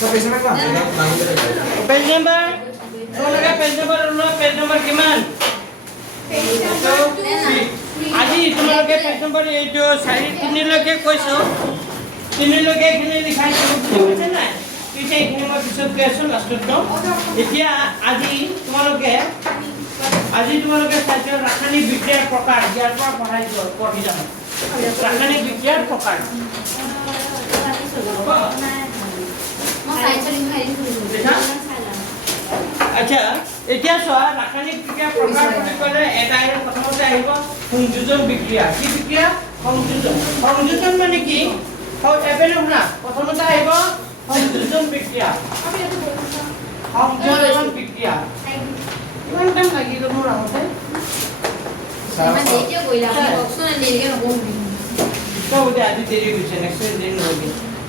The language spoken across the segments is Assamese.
পেজ নাম্বাৰ তোমালোকে পেজ নাম্বাৰ ওলোৱা পেজ নাম্বাৰ কিমান আজি তোমালোকে পেজ নাম্বাৰ এইটো 4-3লৈকে কৈছো 3লৈকে এখিনি লিখাইছো বুজিছে নাই পিছে এখিনি মই পিছত কৈ আছো লাষ্টত কম এতিয়া আজি তোমালোকে চাইছো ৰাসায়নিক বিক্ৰিয়াৰ প্ৰকাৰ ইয়াৰ পৰা পঢ়ি যাম ৰাসায়নিক বিক্ৰিয়াৰ প্ৰকাৰ আচ্ছা এতিয়া চোৱা ৰাসায়নিক বিক্ৰিয়াৰ প্ৰকাৰ বুলি ক'লে এটাই প্ৰথমতে আহিব সংযোজন বিক্ৰিয়া কি বিক্ৰিয়া সংযোজন মানে কি এবেলে শুনা প্ৰথমতে আহিব সংযোজন বিক্ৰিয়া ইমান টাইম লাগিল মোৰ আহোঁতে আজি দেৰি হৈছে নেক্সট দিন নহ'বি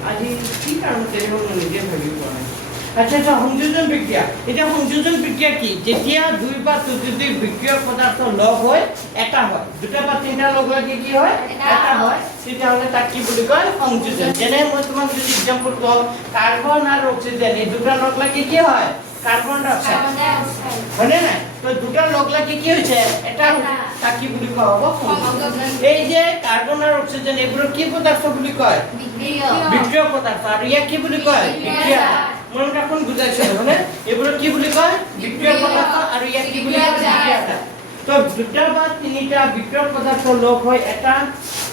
আজি কি কাৰণত দেৰি হ'ল নিজে ভাবিব পৰা নাই আচ্ছা সংযোজন বিক্ৰিয়া এতিয়া সংযোজন বিক্ৰিয়া কি যেতিয়া দুই বা ততোধিক বিক্রিয়ক পদার্থ লগ হয় এটা হয় দুটা বা তিনটা লগ লাগি কি হয় এটা হয় তেতিয়াহ'লে তাক কি বুলি কয় সংযোজন যেনে মই তোমাক যদি এক্সাম্পল কওঁ কাৰ্বন আৰু অক্সিজেন এই দুটা লগ লাগি কি হয় কার্বন ডাই অক্সাইড হয়নে নাই তো দুটা লগ লাগি কি হৈছে এটা তাক কি বুলি কোৱা হ'ব এই যে কাৰ্বন আৰু অক্সিজেন এইবোৰ কি পদাৰ্থ বুলি কয় বিক্ৰিয়ক পদাৰ্থ আৰু ইয়াক কি বুলি কয় বিক্রিয়া মন রাখুন বুঝাইছে মানে এগুলো কি বুলি কয় বিক্রিয়ক পদার্থ আর ইয়া কি বুলি কয় বিক্রিয়া তো দুটা বা তিনিটা বিক্রিয়ক পদার্থ লগ হয় এটা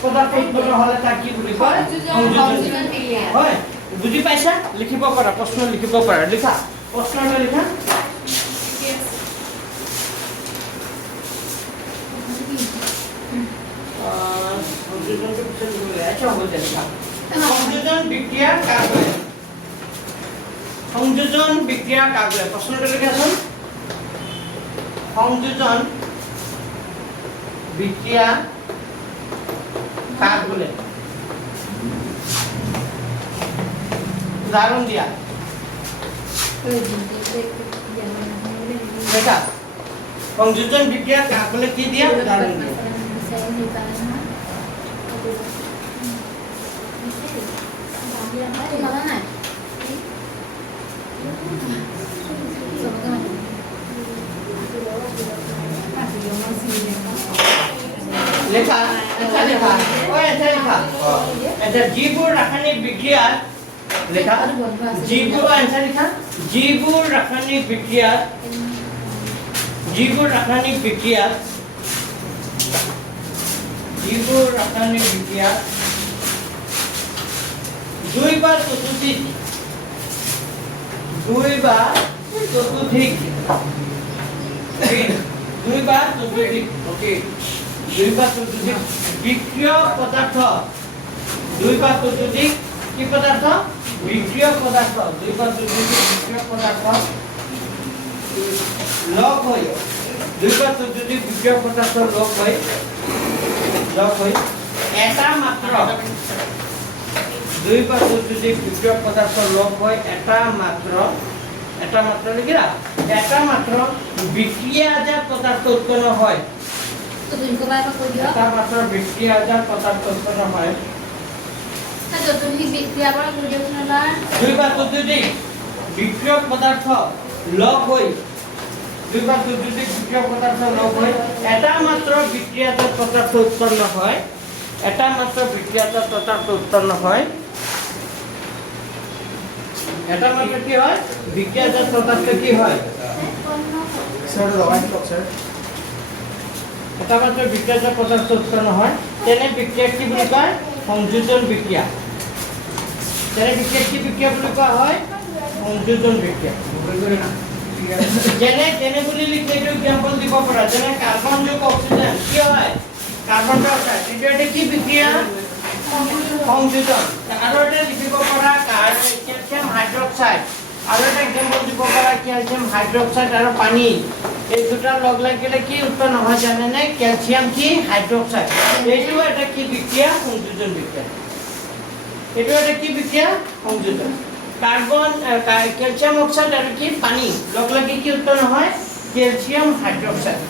পদার্থ উৎপন্ন হলে তা কি বুলি কয় সংযোজন ক্রিয়া হয় বুঝি পাইছা লিখিব পাৰা প্ৰশ্ন লিখিব পাৰা লিখা প্ৰশ্নটা লিখা সংযোজনটো পিছত লিখিব আচ্ছা হ'ব দেখা সংযোজন বিক্রিয়া কাজ হয় সংযোজন বিক্রিয়া কাগজে প্রশ্নটা লিখাছুন সংযোজন বিক্রিয়া কাক বলে উদাহরণ দিয়া দেখা সংযোজন বিক্রিয়া কাক বলে কি দিয়া উদাহরণ দিয়া লেখা এটা লেখা ওই এটা লেখা এটা জীবুর রাসায়নিক বিক্রিয়া লেখা জীবুর आंसर লেখা জীবুর রাসায়নিক বিক্রিয়া দুই বা ততোধিক ওকে দুই বা ততোধিক বিক্রিয়ক পদার্থ দুই বা ততোধিক কি পদার্থ বিক্রিয়ক পদার্থ দুই বা ততোধিক বিক্রিয়ক পদার্থ লগ হয় দুই বা ততোধিক বিক্রিয়ক পদার্থ লগ হয় এটা মাত্র দুই বা ততোধিক বিক্রিয়ক পদার্থ লগ হয় এটা মাত্র লিখিলা এটা মাত্র বিক্রিয়াজাত পদার্থ উৎপন্ন হয় तो इनको बार बार कोई दिया এটা মাত্র বিক্রিয়াজাত পদার্থ উৎপন্ন হয় तो तुम ही बिक्रिया बड़ा कोई दिया सुनला দুই বা ততোধিক বিক্রিয়ক পদার্থ লগ হয় দুই বা ততোধিক বিক্রিয়ক পদার্থ লগ হয় এটা মাত্র বিক্রিয়াজাত পদার্থ উৎপন্ন হয় এটা মাত্র বিক্রিয়াজাত পদার্থ উৎপন্ন হয় এটা মাত্র কি হয় বিক্রিয়াজাত পদার্থ কি হয় স্যার দবাই দিও স্যার এটা মাত্র বিক্রিয়াজাত পদার্থ উৎপন্ন হয় তেনে বিক্রিয়া কি বুলি কয় সংযোজন বিক্রিয়া তেনে বিক্রিয়া কি বিক্রিয়া বুলি কোৱা হয় সংযোজন বিক্ৰিয়া যেনে বুলি লিখে এইটো এক্সাম্পল দিব পৰা যেনে কাৰ্বন যোগ অক্সিজেন কি হয় কাৰ্বন ডাই অক্সাইড এটা কি বিক্ৰিয়া সংযোজন আৰু এটা লিখিব পৰা ক্যালসিয়াম হাইড্ৰোক্সাইড আৰু এটা এক্সাম্পল দিব পৰা ক্যালসিয়াম হাইড্ৰোক্সাইড আৰু পানী এই দুটা লগ লাগিলে কি উৎপন্ন হয় জানেনে ক্যালসিয়াম কি হাইড্রোক্সাইড এইটো এটা কি বিক্রিয়া সংযোজন বিক্রিয়া এইটো এটা কি বিক্রিয়া সংযোজন কার্বন ক্যালসিয়াম অক্সাইড আর কি পানি লগ লাগি কি উৎপন্ন হয় ক্যালসিয়াম হাইড্রোক্সাইড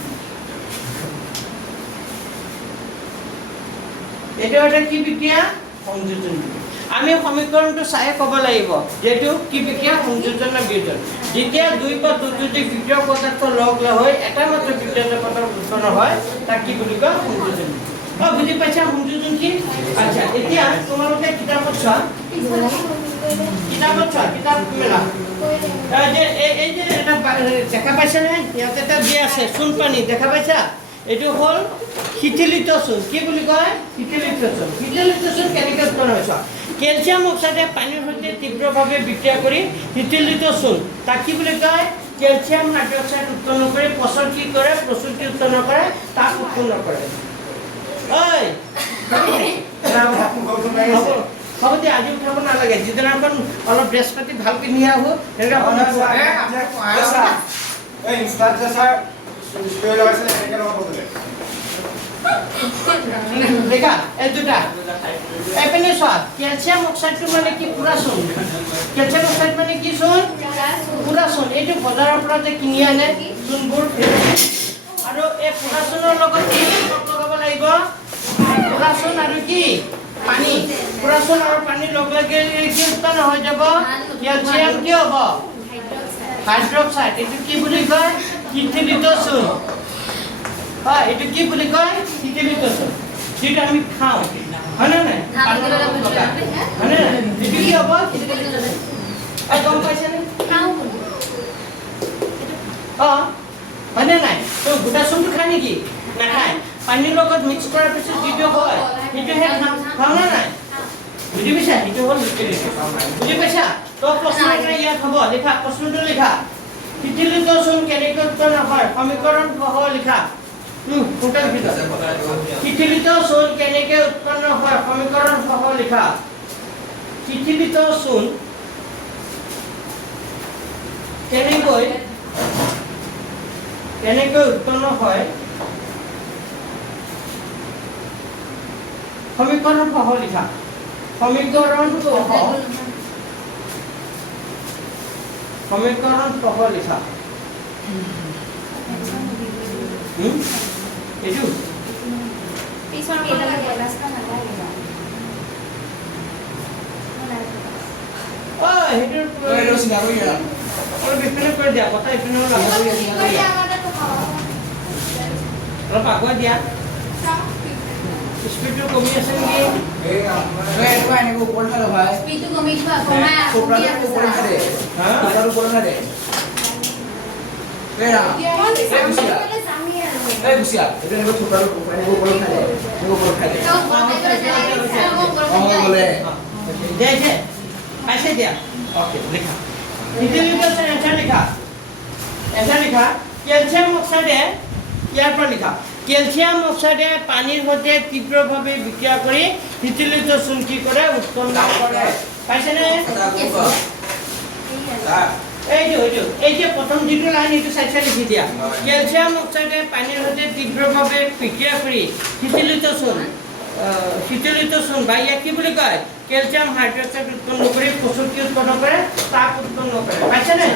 এটা কি বিক্রিয়া সংযোজন বিক্রিয়া আমি সমীকৰণটো চাই ক'ব লাগিব যেটো কি বিক্ৰিয়া সংযোজন না বিয়োজন যেতিয়া দুই বা ততোধিক বিক্ৰিয়ক পদাৰ্থ লগ হৈ এটা মাত্ৰ বিক্রিয়ক পদার্থ উৎপন্ন হয় তাক কি বুলি কয় সংযোজন বুজি পাইছা সংযোজন কি আচ্ছা এতিয়া তোমালোকে কিতাপত চোৱা কিতাপ মেলা যে এই যে এটা দেখা পাইছা নে ইয়াতে এটা দিয়া আছে চূণ পানী দেখা পাইছা এটো হল শিথিলিত চূণ কি বুলি কয় শিথিলিত চূণ কেনেকৈ উৎপন্ন হৈছে ক্যালসিয়াম অক্সাইডে পানীৰ সৈতে তীব্ৰভাৱে বিক্ৰিয়া কৰি শিথিলিত চূণ তাক কি বুলি কয় ক্যালসিয়াম হাইড্ৰক্সাইড উৎপন্ন কৰি পচন কি কৰে প্ৰচুৰতি উৎপন্ন কৰে তাপ উৎপন্ন কৰে ঐ হ'ব দে আজি উঠাব নালাগে যিদিনাখন অলপ ড্ৰেছ পাতি ভাল পিন্ধি আহো দেখা এই দুটা এপিনে চোৱা ক্যালসিয়াম অক্সাইডটো মানে কি পুৰা চূণ ক্যালসিয়াম অক্সাইড মানে কি চূণ পুৰা চূণ এইটো বজাৰৰ পৰা যে কিনি আনে চূণবোৰ আৰু এই পুৰা চূণৰ লগত কি লগাব লাগিব পুৰা চূণ আৰু কি পানী পুৰা চূণ আৰু পানী লগ লাগি কি উৎপন্ন হৈ যাব ক্যালসিয়াম কি হ'ব হাইড্ৰক্সাইড এইটো কি বুলি কয় শিথিলিত চূণ হয় এইটো কি বুলি কয় শিথিলিত চূণ যেটা আমি খাওঁ হয় না নাই হয় না এইটো কি হ'ব গম পাইছেনে খাওঁ হয় না নাই তো গোটা চূণটো খায় নেকি নাখায় পানীৰ লগত মিক্স কৰাৰ পিছত যিটো হয় সেইটোহে খাওঁ না নাই বুজি পাইছা সেইটো হ'ল বুজি পাইছা তো প্ৰশ্নটো ইয়াত হ'ব লিখা প্ৰশ্নটো লিখা শিথিলিত চূণ কেনেকৈ উৎপন্ন হয় সমীকৰণ সহ লিখা কোনটা লিখিছা শিথিলিত চূণ কেনেকৈ উৎপন্ন হয় সমীকৰণ সহ লিখা শিথিলিত চূণ কেনেকৈ উৎপন্ন হয় সমীকৰণ সহ লিখা সমীকৰণ সহ লিখা এইটো পিছৰ কেইটা ৰাস্তা নালাগে সেইটো বিপিনে কৰি দিয়া কথা ইপিনে অলপ আগুৱাই দিয়া স্পীডটো কমি আছে নেকি স্পীডটো কমি দিবা কমাই পাইছে দিয়া ওকে লিখা এটা লিখা ক্যালসিয়াম অক্সাইডে ইয়াৰ পৰা লিখা ক্যালসিয়াম অক্সাইডে পানীৰ সৈতে তীব্ৰভাৱে বিক্ৰিয়া কৰি শিথিলিত চূণ কি কৰে উৎপন্ন কৰে পাইছেনে এই যে প্ৰথম যিটো লাইন এইটো চাই লিখি দিয়া ক্যালসিয়াম অক্সাইডে পানীৰ সৈতে তীব্ৰভাৱে বিক্ৰিয়া কৰি শিথিলিত চূণ বা ইয়াক কি বুলি কয় ক্যালসিয়াম হাইড্ৰক্সাইড উৎপন্ন কৰি প্ৰচুৰতি উৎপন্ন কৰে তাপ উৎপন্ন কৰে পাইছেনে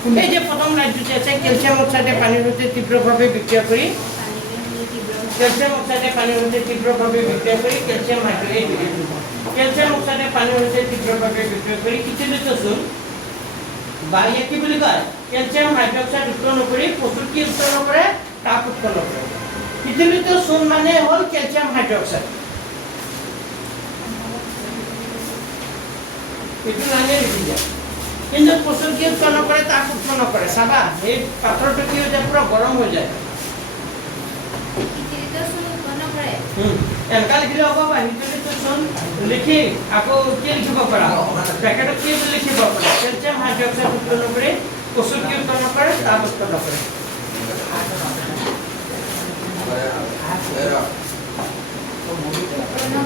এই যে প্ৰথম লাইনটো আছে ক্যালসিয়াম অক্সাইডে পানীৰ সৈতে তীব্ৰভাৱে বিক্ৰিয়া কৰি ক্যালসিয়াম অক্সাইডে পানীৰ সৈতে তীব্ৰভাৱে বিক্ৰিয়া কৰি ক্যালসিয়াম অক্সাইডে তীব্ৰভাৱে বিক্ৰিয়া কৰি শিথিলিত চূণ বা ইয়াক কি বুলি কয় ক্যালসিয়াম হাইড্ৰক্সাইড উৎপন্ন কৰি প্ৰচুৰতি উৎপন্ন কৰে তাপ উৎপন্ন কৰে শিথিলিত চূণ মানে হ'ল ক্যালসিয়াম হাইড্ৰক্সাইড এইটো লাইনে লিখি দিয়া কিন্তু প্ৰচুৰতি উৎপন্ন কৰে তাপ উৎপন্ন কৰে চাবা এই পাত্ৰটো কি হৈ যায় পুৰা গৰম হৈ যায় এনেকা লিখিলে হ'ব বা শিথিলিত চূণ লিখি আকৌ কি লিখিব পাৰা পেকেটত কি লিখিব পাৰা ক্যালসিয়াম হাইড্ৰক্সাইড উৎপন্ন কৰি প্ৰচুৰতি উৎপন্ন কৰে তাপ উৎপন্ন কৰে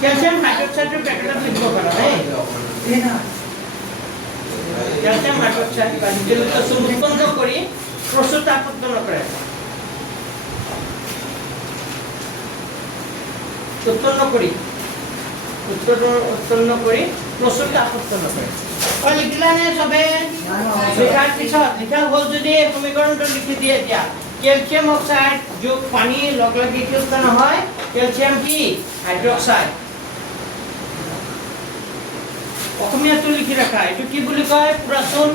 ক্যালসিয়াম হাইড্ৰক্সাইডেৰ প্যাকেটটা লিখব পাৰা ক্যালসিয়াম হাইড্ৰক্সাইড বা শিথিলিত চূণ উৎপন্ন কৰি প্ৰচুৰ তাপ উৎপন্ন কৰে উৎপন্ন কৰি প্ৰচুৰ তাপ উৎপন্ন কৰে লিখিলা নে সবে লিখাৰ পিছত লিখা হ'ল যদি সমীকৰণটো লিখি দিয়ে এতিয়া ক্যালসিয়াম অক্সাইড যোগ পানী লগ লাগি কি উৎপন্ন হয় ক্যালসিয়াম কি হাইড্রক্সাইড অসমীয়াটো লিখি ৰাখা এইটো কি বুলি কয় পুৰাচোন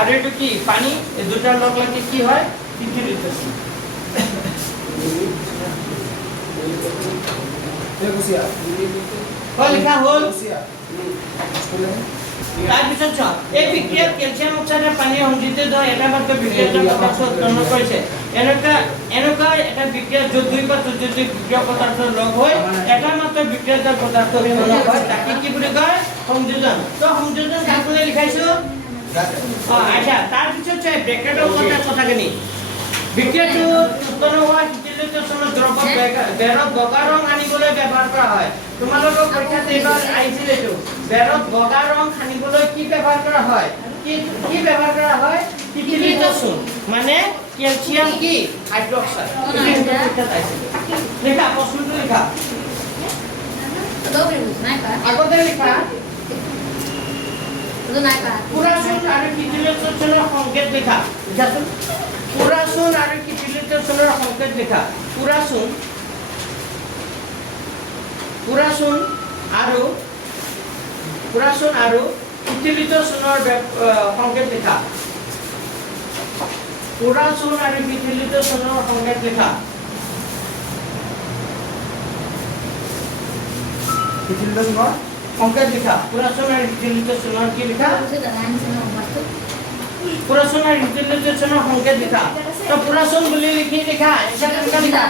আৰু এইটো কি পানী এই দুটাৰ লগ লাগি কি হয় তিতিলিটোচোন Negocia. হয় লিখা হ'ল Negocia. তাৰপিছত চোৱা এই বিক্ৰিয়াত কেলছিয়াম অক্সাইডে পানী সংযোজিত হয় এটা মাত্ৰ বিক্ৰিয়াৰ পদাৰ্থ উৎপন্ন কৰিছে এনেকুৱা এটা বিক্ৰিয়া য'ত দুই বা ততোধিক বিক্ৰিয়া পদাৰ্থ লগ হৈ এটা মাত্ৰ বিক্ৰিয়াজাত পদাৰ্থ উৎপন্ন হয় তাকে কি বুলি কয় সংযোজন তো সংযোজন কাকলৈ লিখাইছো আচ্ছা তাৰপিছত চাই ব্ৰেকেটৰ কথাখিনি বিক্ৰিয়াটো উৎপন্ন হোৱা শিথিলতাজনক দ্ৰৱত বেৰত বগা ৰং আনিবলৈ ব্যৱহাৰ কৰা হয় তোমালোকৰ পৰীক্ষাত এইবাৰ আহিছিল এইটো বেৰত বগা ৰং আনিবলৈ কি ব্যৱহাৰ কৰা হয় কি ব্যৱহাৰ কৰা হয় শিথিলতাজনক মানে ক্যালসিয়াম কি হাইড্ৰক্সাইড পৰীক্ষাত আহিছিল লিখা প্ৰশ্নটো লিখা আগতে লিখা পুৰাচোন আৰু শিথিলতাজনক সংকেত লিখা লিখাচোন পুৰাচোন আৰু শিথিলতাজনক সংকেত লিখা পুৰাচোন আৰু শিথিলতাজনৰ সংকেত লিখা পুৰাচোন আৰু শিথিলতাজনৰ সংকেত লিখা Hitildasonar. সংকেত লিখা পুৰাচোন আৰু শিথিলতাজনৰ কি লিখা পুৰাচোন আৰু শিথিলতাজনৰ সংকেত লিখা তো পুৰাচোন বুলি লিখি লিখা এটা কেনেকৈ লিখা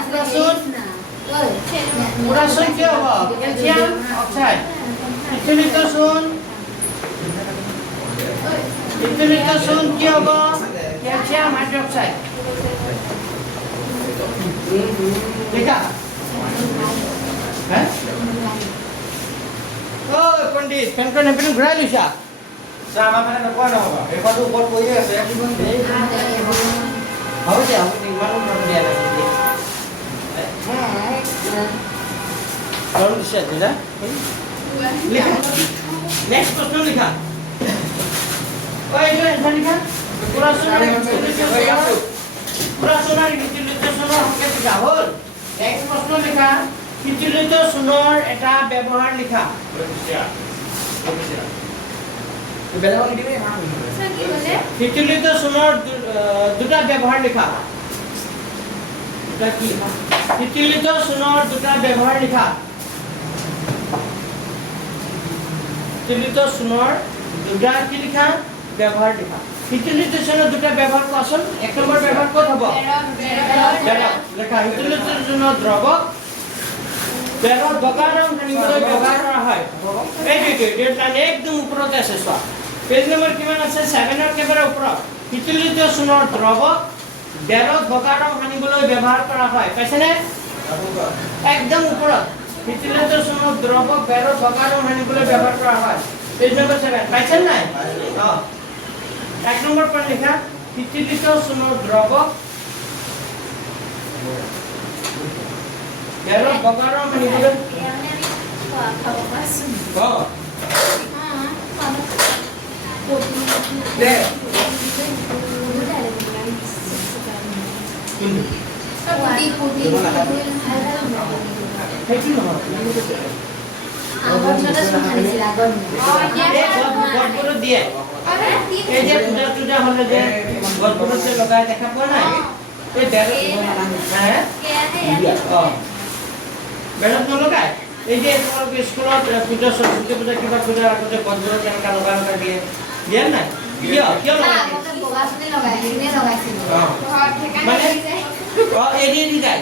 পুৰাচোন কি হ'ব ক্যালসিয়াম অক্সাইড শিথিলতাজন কি হ'ব ক্যালসিয়াম হাইড্ৰক্সাইড লিখা হ্যাঁ ও পণ্ডিত ফেনখন হেপিন ঘূৰাই লৈছা Sama mana nak buat apa? Lepas tu buat poye saya. হ'ব দিয়া হ'ব ইমানো মৰম দিয়া নাই মৰম দিছে দিলা লিখা নেক্সট প্ৰশ্ন লিখা ঐ এইটো এনসাৰ লিখা পুৰাচোন আৰু শিথিলতাজনৰ সংকেত লিখা হ'ল নেক্সট প্ৰশ্ন লিখা শিথিলতাজনৰ এটা ব্যৱহাৰ লিখা Bela orang ini ha. শিথিলতাজনৰ দুটা ব্যৱহাৰ লিখা দুটা কি শিথিলতাজনৰ দুটা ব্যৱহাৰ লিখা শিথিলতাজনৰ দুটা কি লিখা ব্যৱহাৰ লিখা শিথিলতাজনৰ দুটা ব্যৱহাৰ কোৱাচোন এক নম্বৰ ব্যৱহাৰ ক'ত হ'ব বেৰত লেখা শিথিলতাজনৰ দ্ৰৱক বেৰত বগা ৰং সানিবলৈ ব্যৱহাৰ কৰা হয় এইটো একদম ওপৰত আছে চোৱা পেজ নম্বৰ কিমান আছে 7 ৰ একেবাৰে ওপৰত শিথিলতাজনৰ দ্ৰৱক বেৰত বগা ৰং সানিবলৈ ব্যৱহাৰ কৰা হয় পাইছেনে একদম ওপৰত শিথিলতাজনৰ দ্ৰৱক বেৰত বগা ৰং সানিবলৈ ব্যৱহাৰ কৰা হয় পেজ নম্বৰ 7 পাইছেন নাই এক নম্বৰ পৰা লিখা শিথিলতাজনৰ দ্ৰৱক বেৰত বগা ৰং সানিবলৈ Deh. সেইটো নহয় গছবোৰত দিয়ে এই যে পূজা হ'লে যে গছবোৰত যে লগাই দেখা পোৱা নাই এই বেৰত নলগাই এই যে তোমালোকে স্কুলত পূজা সৰস্বতী পূজা কিবা পূজাৰ আগতে গছবোৰত কেনেকুৱা লগাই দিয়ে দিয়ে নাই কিয় লগাই মানে এৰি যায়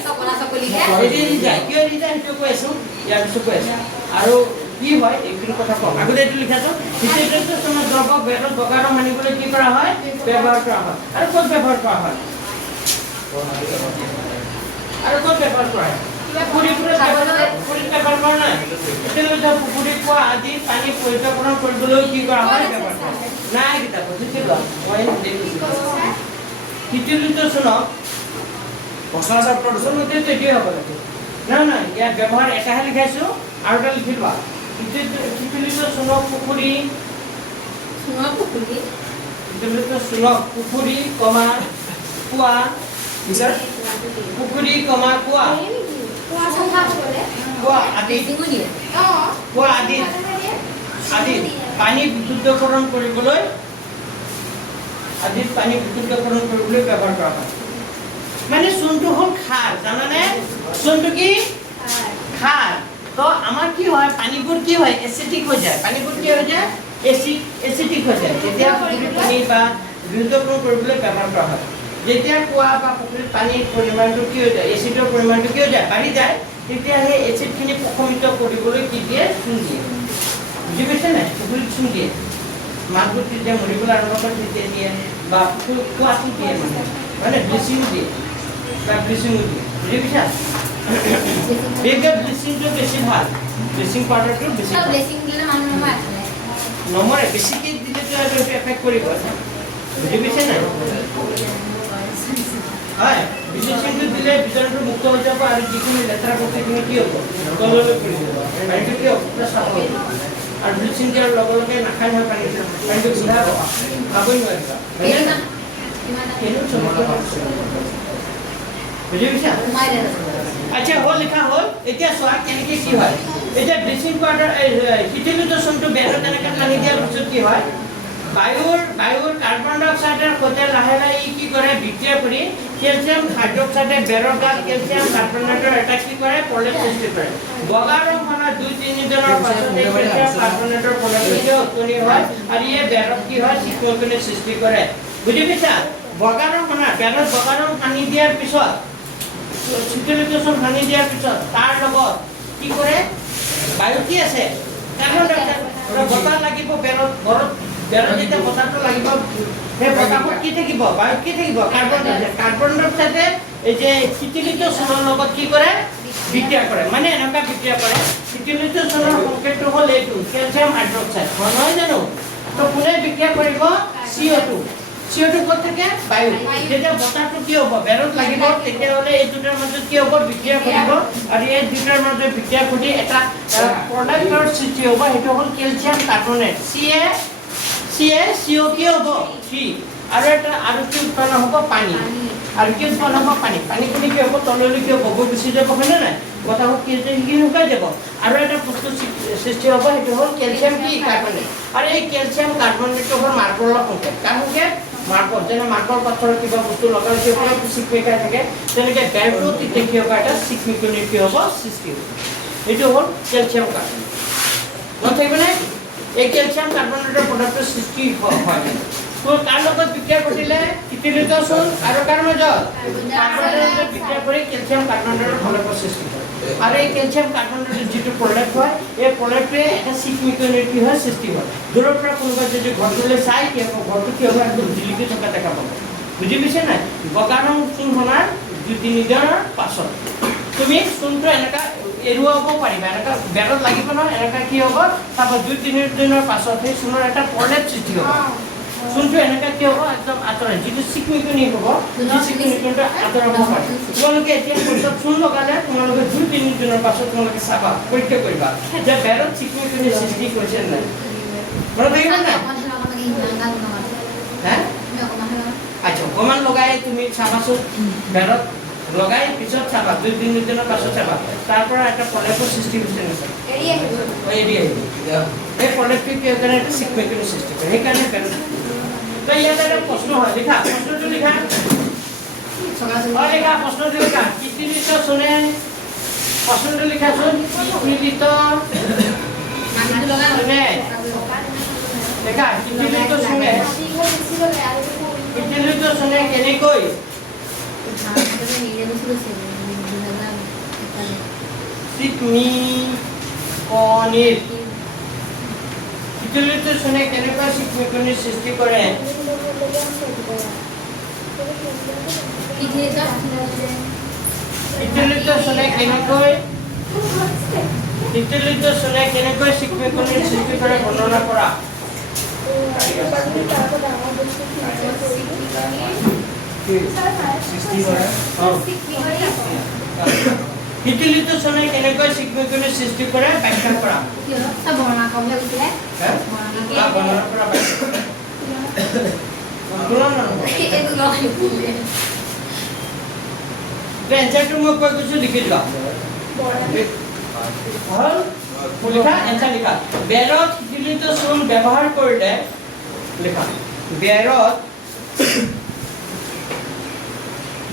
কিয় এৰি যায় সেইটো কৈ আছো ইয়াৰ পিছত কৈ আছো আৰু কি হয় এইখিনি কথা কম আগতে এইটো লিখাছো শিথিলতাজনৰ দ্ৰৱক বেৰত বগা ৰং সানিবলৈ কি কৰা হয় ব্যৱহাৰ কৰা হয় আৰু ক'ত ব্যৱহাৰ কৰা হয় পুখুৰীত ব্যৱহাৰ কৰা নাই পুখুৰীত পোৱা আদি পানী পৰিষ্কাৰ কৰিবলৈ কি কৰা হয় ব্যৱহাৰ কৰা নাই কিতাপ শিথিলতাজনক Pasal production মতে এটাই হ'ব লাগে না ইয়াত ব্যৱহাৰ এটাহে লিখাইছো আৰু এটা লিখি লোৱা শিথিলতাজনক পুখুৰী কমা কুঁৱা Bisa? পুখুৰী কমা কুঁৱা কুঁৱা আদি পানী বিশুদ্ধকৰণ কৰিবলৈ আদিত পানী বিশুদ্ধকৰণ কৰিবলৈ ব্যৱহাৰ কৰা হয় মানে চূণটো হ'ল খাৰ জানানে চূণটো কি খাৰ তো আমাৰ কি হয় পানীবোৰ কি হয় এসিডিক হৈ যায় পানীবোৰ কি হৈ যায় এসিডিক হৈ যায় যেতিয়া পানী বা বিশুদ্ধকৰণ কৰিবলৈ ব্যৱহাৰ কৰা হয় যেতিয়া কুঁৱা বা পুখুৰীত পানীৰ পৰিমাণটো কি হৈ যায় এচিডৰ পৰিমাণটো কি হৈ যায় বাঢ়ি যায় তেতিয়া সেই এচিডখিনি প্ৰশমিত কৰিবলৈ কি দিয়ে চূণ দিয়ে বুজি পাইছে নাই পুখুৰীত চূণ দিয়ে মাছবোৰ যেতিয়া মৰিবলৈ আৰম্ভ কৰে তেতিয়া দিয়ে বা কুঁৱাটো দিয়ে মানে ব্লিচিং দিয়ে বা ব্লিচিঙো দিয়ে বুজি পাইছা ব্লিচিংটো বেছি ভাল ব্লিচিং পাউডাৰটো বেছি ভাল ব্লেচিং দিলে মানুহ নমৰে বেছিকৈ দিলেতো আৰু এইটো এফেক্ট কৰিব বুজি পাইছে নাই হয় ব্লিচিংটো দিলে বীজাণুটো মুক্ত হৈ যাব আৰু যিখিনি লেতেৰা বস্তুখিনি কি হ'ব তললৈ পৰি যাব পানীটো কি হ'ব চাফা হ'ব আৰু ব্লিচিং দিয়াৰ লগে লগে নাখায় নহয় পানীটো গোন্ধাব খাবই নোৱাৰিবা বুজি পাইছা আচ্ছা হ'ল লিখা হ'ল এতিয়া চোৱা কেনেকৈ কি হয় এতিয়া ব্লিচিং পাউডাৰ শীতলীকৃত চূণটো বেৰত তেনেকৈ সানি দিয়াৰ পিছত কি হয় বায়ুৰ কাৰ্বন ডাই অক্সাইডৰ সৈতে লাহে লাহে কি কৰে বিক্ৰিয়া কৰি কেলছিয়াম হাইড্ৰক্সাইডে বেৰৰ গাত কেলছিয়াম কাৰ্বনেটৰ এটা কি কৰে প্ৰলেপ সৃষ্টি কৰে বগা ৰং হোৱাৰ 2-3 দিনৰ পাছত কেলছিয়াম কাৰ্বনেটৰ প্ৰলেপটো উৎপন্ন হয় আৰু এই বেৰত কি হয় চিকুৰণিৰ সৃষ্টি কৰে বুজি পাইছা বগা ৰং হোৱাৰ বেৰত বগা ৰং সানি দিয়াৰ পিছত শীতলীকৃত চূণ সানি দিয়াৰ পিছত তাৰ লগত কি কৰে বায়ু কি আছে কাৰ্বন ডাই অক্সাইড বতাহ লাগিব বেৰত যেতিয়া বতাহটো লাগিব সেই বতাহত কি থাকিব বায়ুত কি থাকিব কাৰ্বন ডাই অক্সাইডে এই যে শীতলীকৃত চূণৰ লগত কি কৰে বিক্ৰিয়া কৰে মানে এনেকুৱা বিক্ৰিয়া কৰে শীতলীকৃত চূণৰ সংকেতটো হ'ল এইটো কেলছিয়াম হাইড্ৰক্সাইড নহয় জানো তো কোনে বিক্ৰিয়া কৰিব CO2 ক'ত থাকে বায়ু যেতিয়া বতাহটো কি হ'ব বেৰত লাগিব তেতিয়াহ'লে এই দুটাৰ মাজত কি হ'ব বিক্ৰিয়া কৰিব আৰু এই দুটাৰ মাজত বিক্ৰিয়া কৰি এটা প্ৰডাক্টৰ সৃষ্টি হ'ব সেইটো হ'ল কেলছিয়াম কাৰ্বনেট CO কি হ'ব 3 আৰু এটা আৰু কি উৎপন্ন হ'ব পানী আৰু কি উৎপন্ন হ'ব পানীখিনি কি হ'ব তললৈ কি হ'ব গুচি যাব হয়নে নাই বতাহত কি সেইখিনি শুকাই যাব আৰু এটা বস্তু সৃষ্টি হ'ব সেইটো হ'ল কেলছিয়াম কি কাৰ্বনেট আৰু এই কেলছিয়াম কাৰ্বনেটটো হ'ল মাৰ্বলৰ সংকেত কাৰ সংকেত মাৰ্বল যেনে মাৰ্বল পাথৰৰ কিবা বস্তু লগালে কি হ'ব চিকমিকাই থাকে তেনেকৈ বেৰটো তেতিয়া কি হ'ব এটা চিকমিকনিৰ কি হ'ব সৃষ্টি হ'ব এইটো হ'ল কেলছিয়াম কাৰ্বনেট মনত থাকিবনে এই কেলছিয়াম কাৰ্বনেটৰ পদাৰ্থৰ সৃষ্টি হয় তো তাৰ লগত বিক্ৰিয়া ঘটিলে শীতলীকৃত চূণ আৰু কাৰ মাজত কাৰ্বনেটৰ বিক্ৰিয়া কৰি কেলছিয়াম কাৰ্বনেটৰ প্ৰলেপৰ সৃষ্টি হয় আৰু এই কেলছিয়াম কাৰ্বনেটৰ যিটো প্ৰলেপ হয় এই প্ৰলেপটোৱে এটা চিকমিকনিৰ কি হয় সৃষ্টি হয় দূৰৰ পৰা কোনোবাই যদি ঘৰটোলৈ চাই কি হ'ব ঘৰটো কি হ'ব একদম জিলিকি থকা দেখা পাব বুজি পাইছে নাই বগা ৰং চূণ সনাৰ 2-3 দিনৰ পাছত তুমি চূণটো এনেকুৱা এৰুৱাব পাৰিবা এনেকুৱা বেৰত লাগিব নহয় এনেকুৱা কি হ'ব চাব 2-3 দিনৰ পাছত সেই চূণৰ এটা প্ৰলেপ সৃষ্টি হ'ব চূণটো এনেকুৱা কি হ'ব একদম আঁতৰাই যিটো চিকমিকনি হ'ব সেই চিকমিকনিটো আঁতৰাব পাৰে তোমালোকে এতিয়া ঘৰত চূণ লগালে তোমালোকে 2-3 দিনৰ পাছত তোমালোকে চাবা পৰীক্ষা কৰিবা যে বেৰত চিকমিকনি সৃষ্টি কৰিছে নাই মনত থাকিব নাই হা আচ্ছা অকণমান লগাই তুমি চাবাচোন বেৰত লগাই পিছত চাবা 2-3 দিনৰ পাছত চাবা তাৰ পৰা এটা প্ৰলেপৰ সৃষ্টি হৈছে নিশ্চয় এৰি আহিব এই প্ৰলেপটো কি কাৰণে এটা চিকমিকনি সৃষ্টি কৰে সেইকাৰণে বেৰত তো ইয়াত এটা প্ৰশ্ন হয় লিখা প্ৰশ্নটো লিখা প্ৰশ্নটো লিখা শীতলীকৃত চূণে প্ৰশ্নটো লিখাচোন শীতলীকৃত চূণে লিখা শীতলীকৃত চূণে কেনেকৈ চিকমিকনিৰ শীতলীকৃত চূণে কেনেকৈ চিকমিকনিৰ সৃষ্টি কৰে শীতলীকৃত চূণে কেনেকৈ চিকমিকনিৰ সৃষ্টি কৰে বৰ্ণনা কৰা শীতলীকৃত চূণে কেনেকৈ চিকমিকনিৰ সৃষ্টি কৰে ব্যাখ্যা কৰা এনচাৰটো মই কৈ গৈছো লিখি যোৱা লিখা এনচাৰ লিখা বেৰত শীতলিত চূণ ব্যৱহাৰ কৰিলে লেখা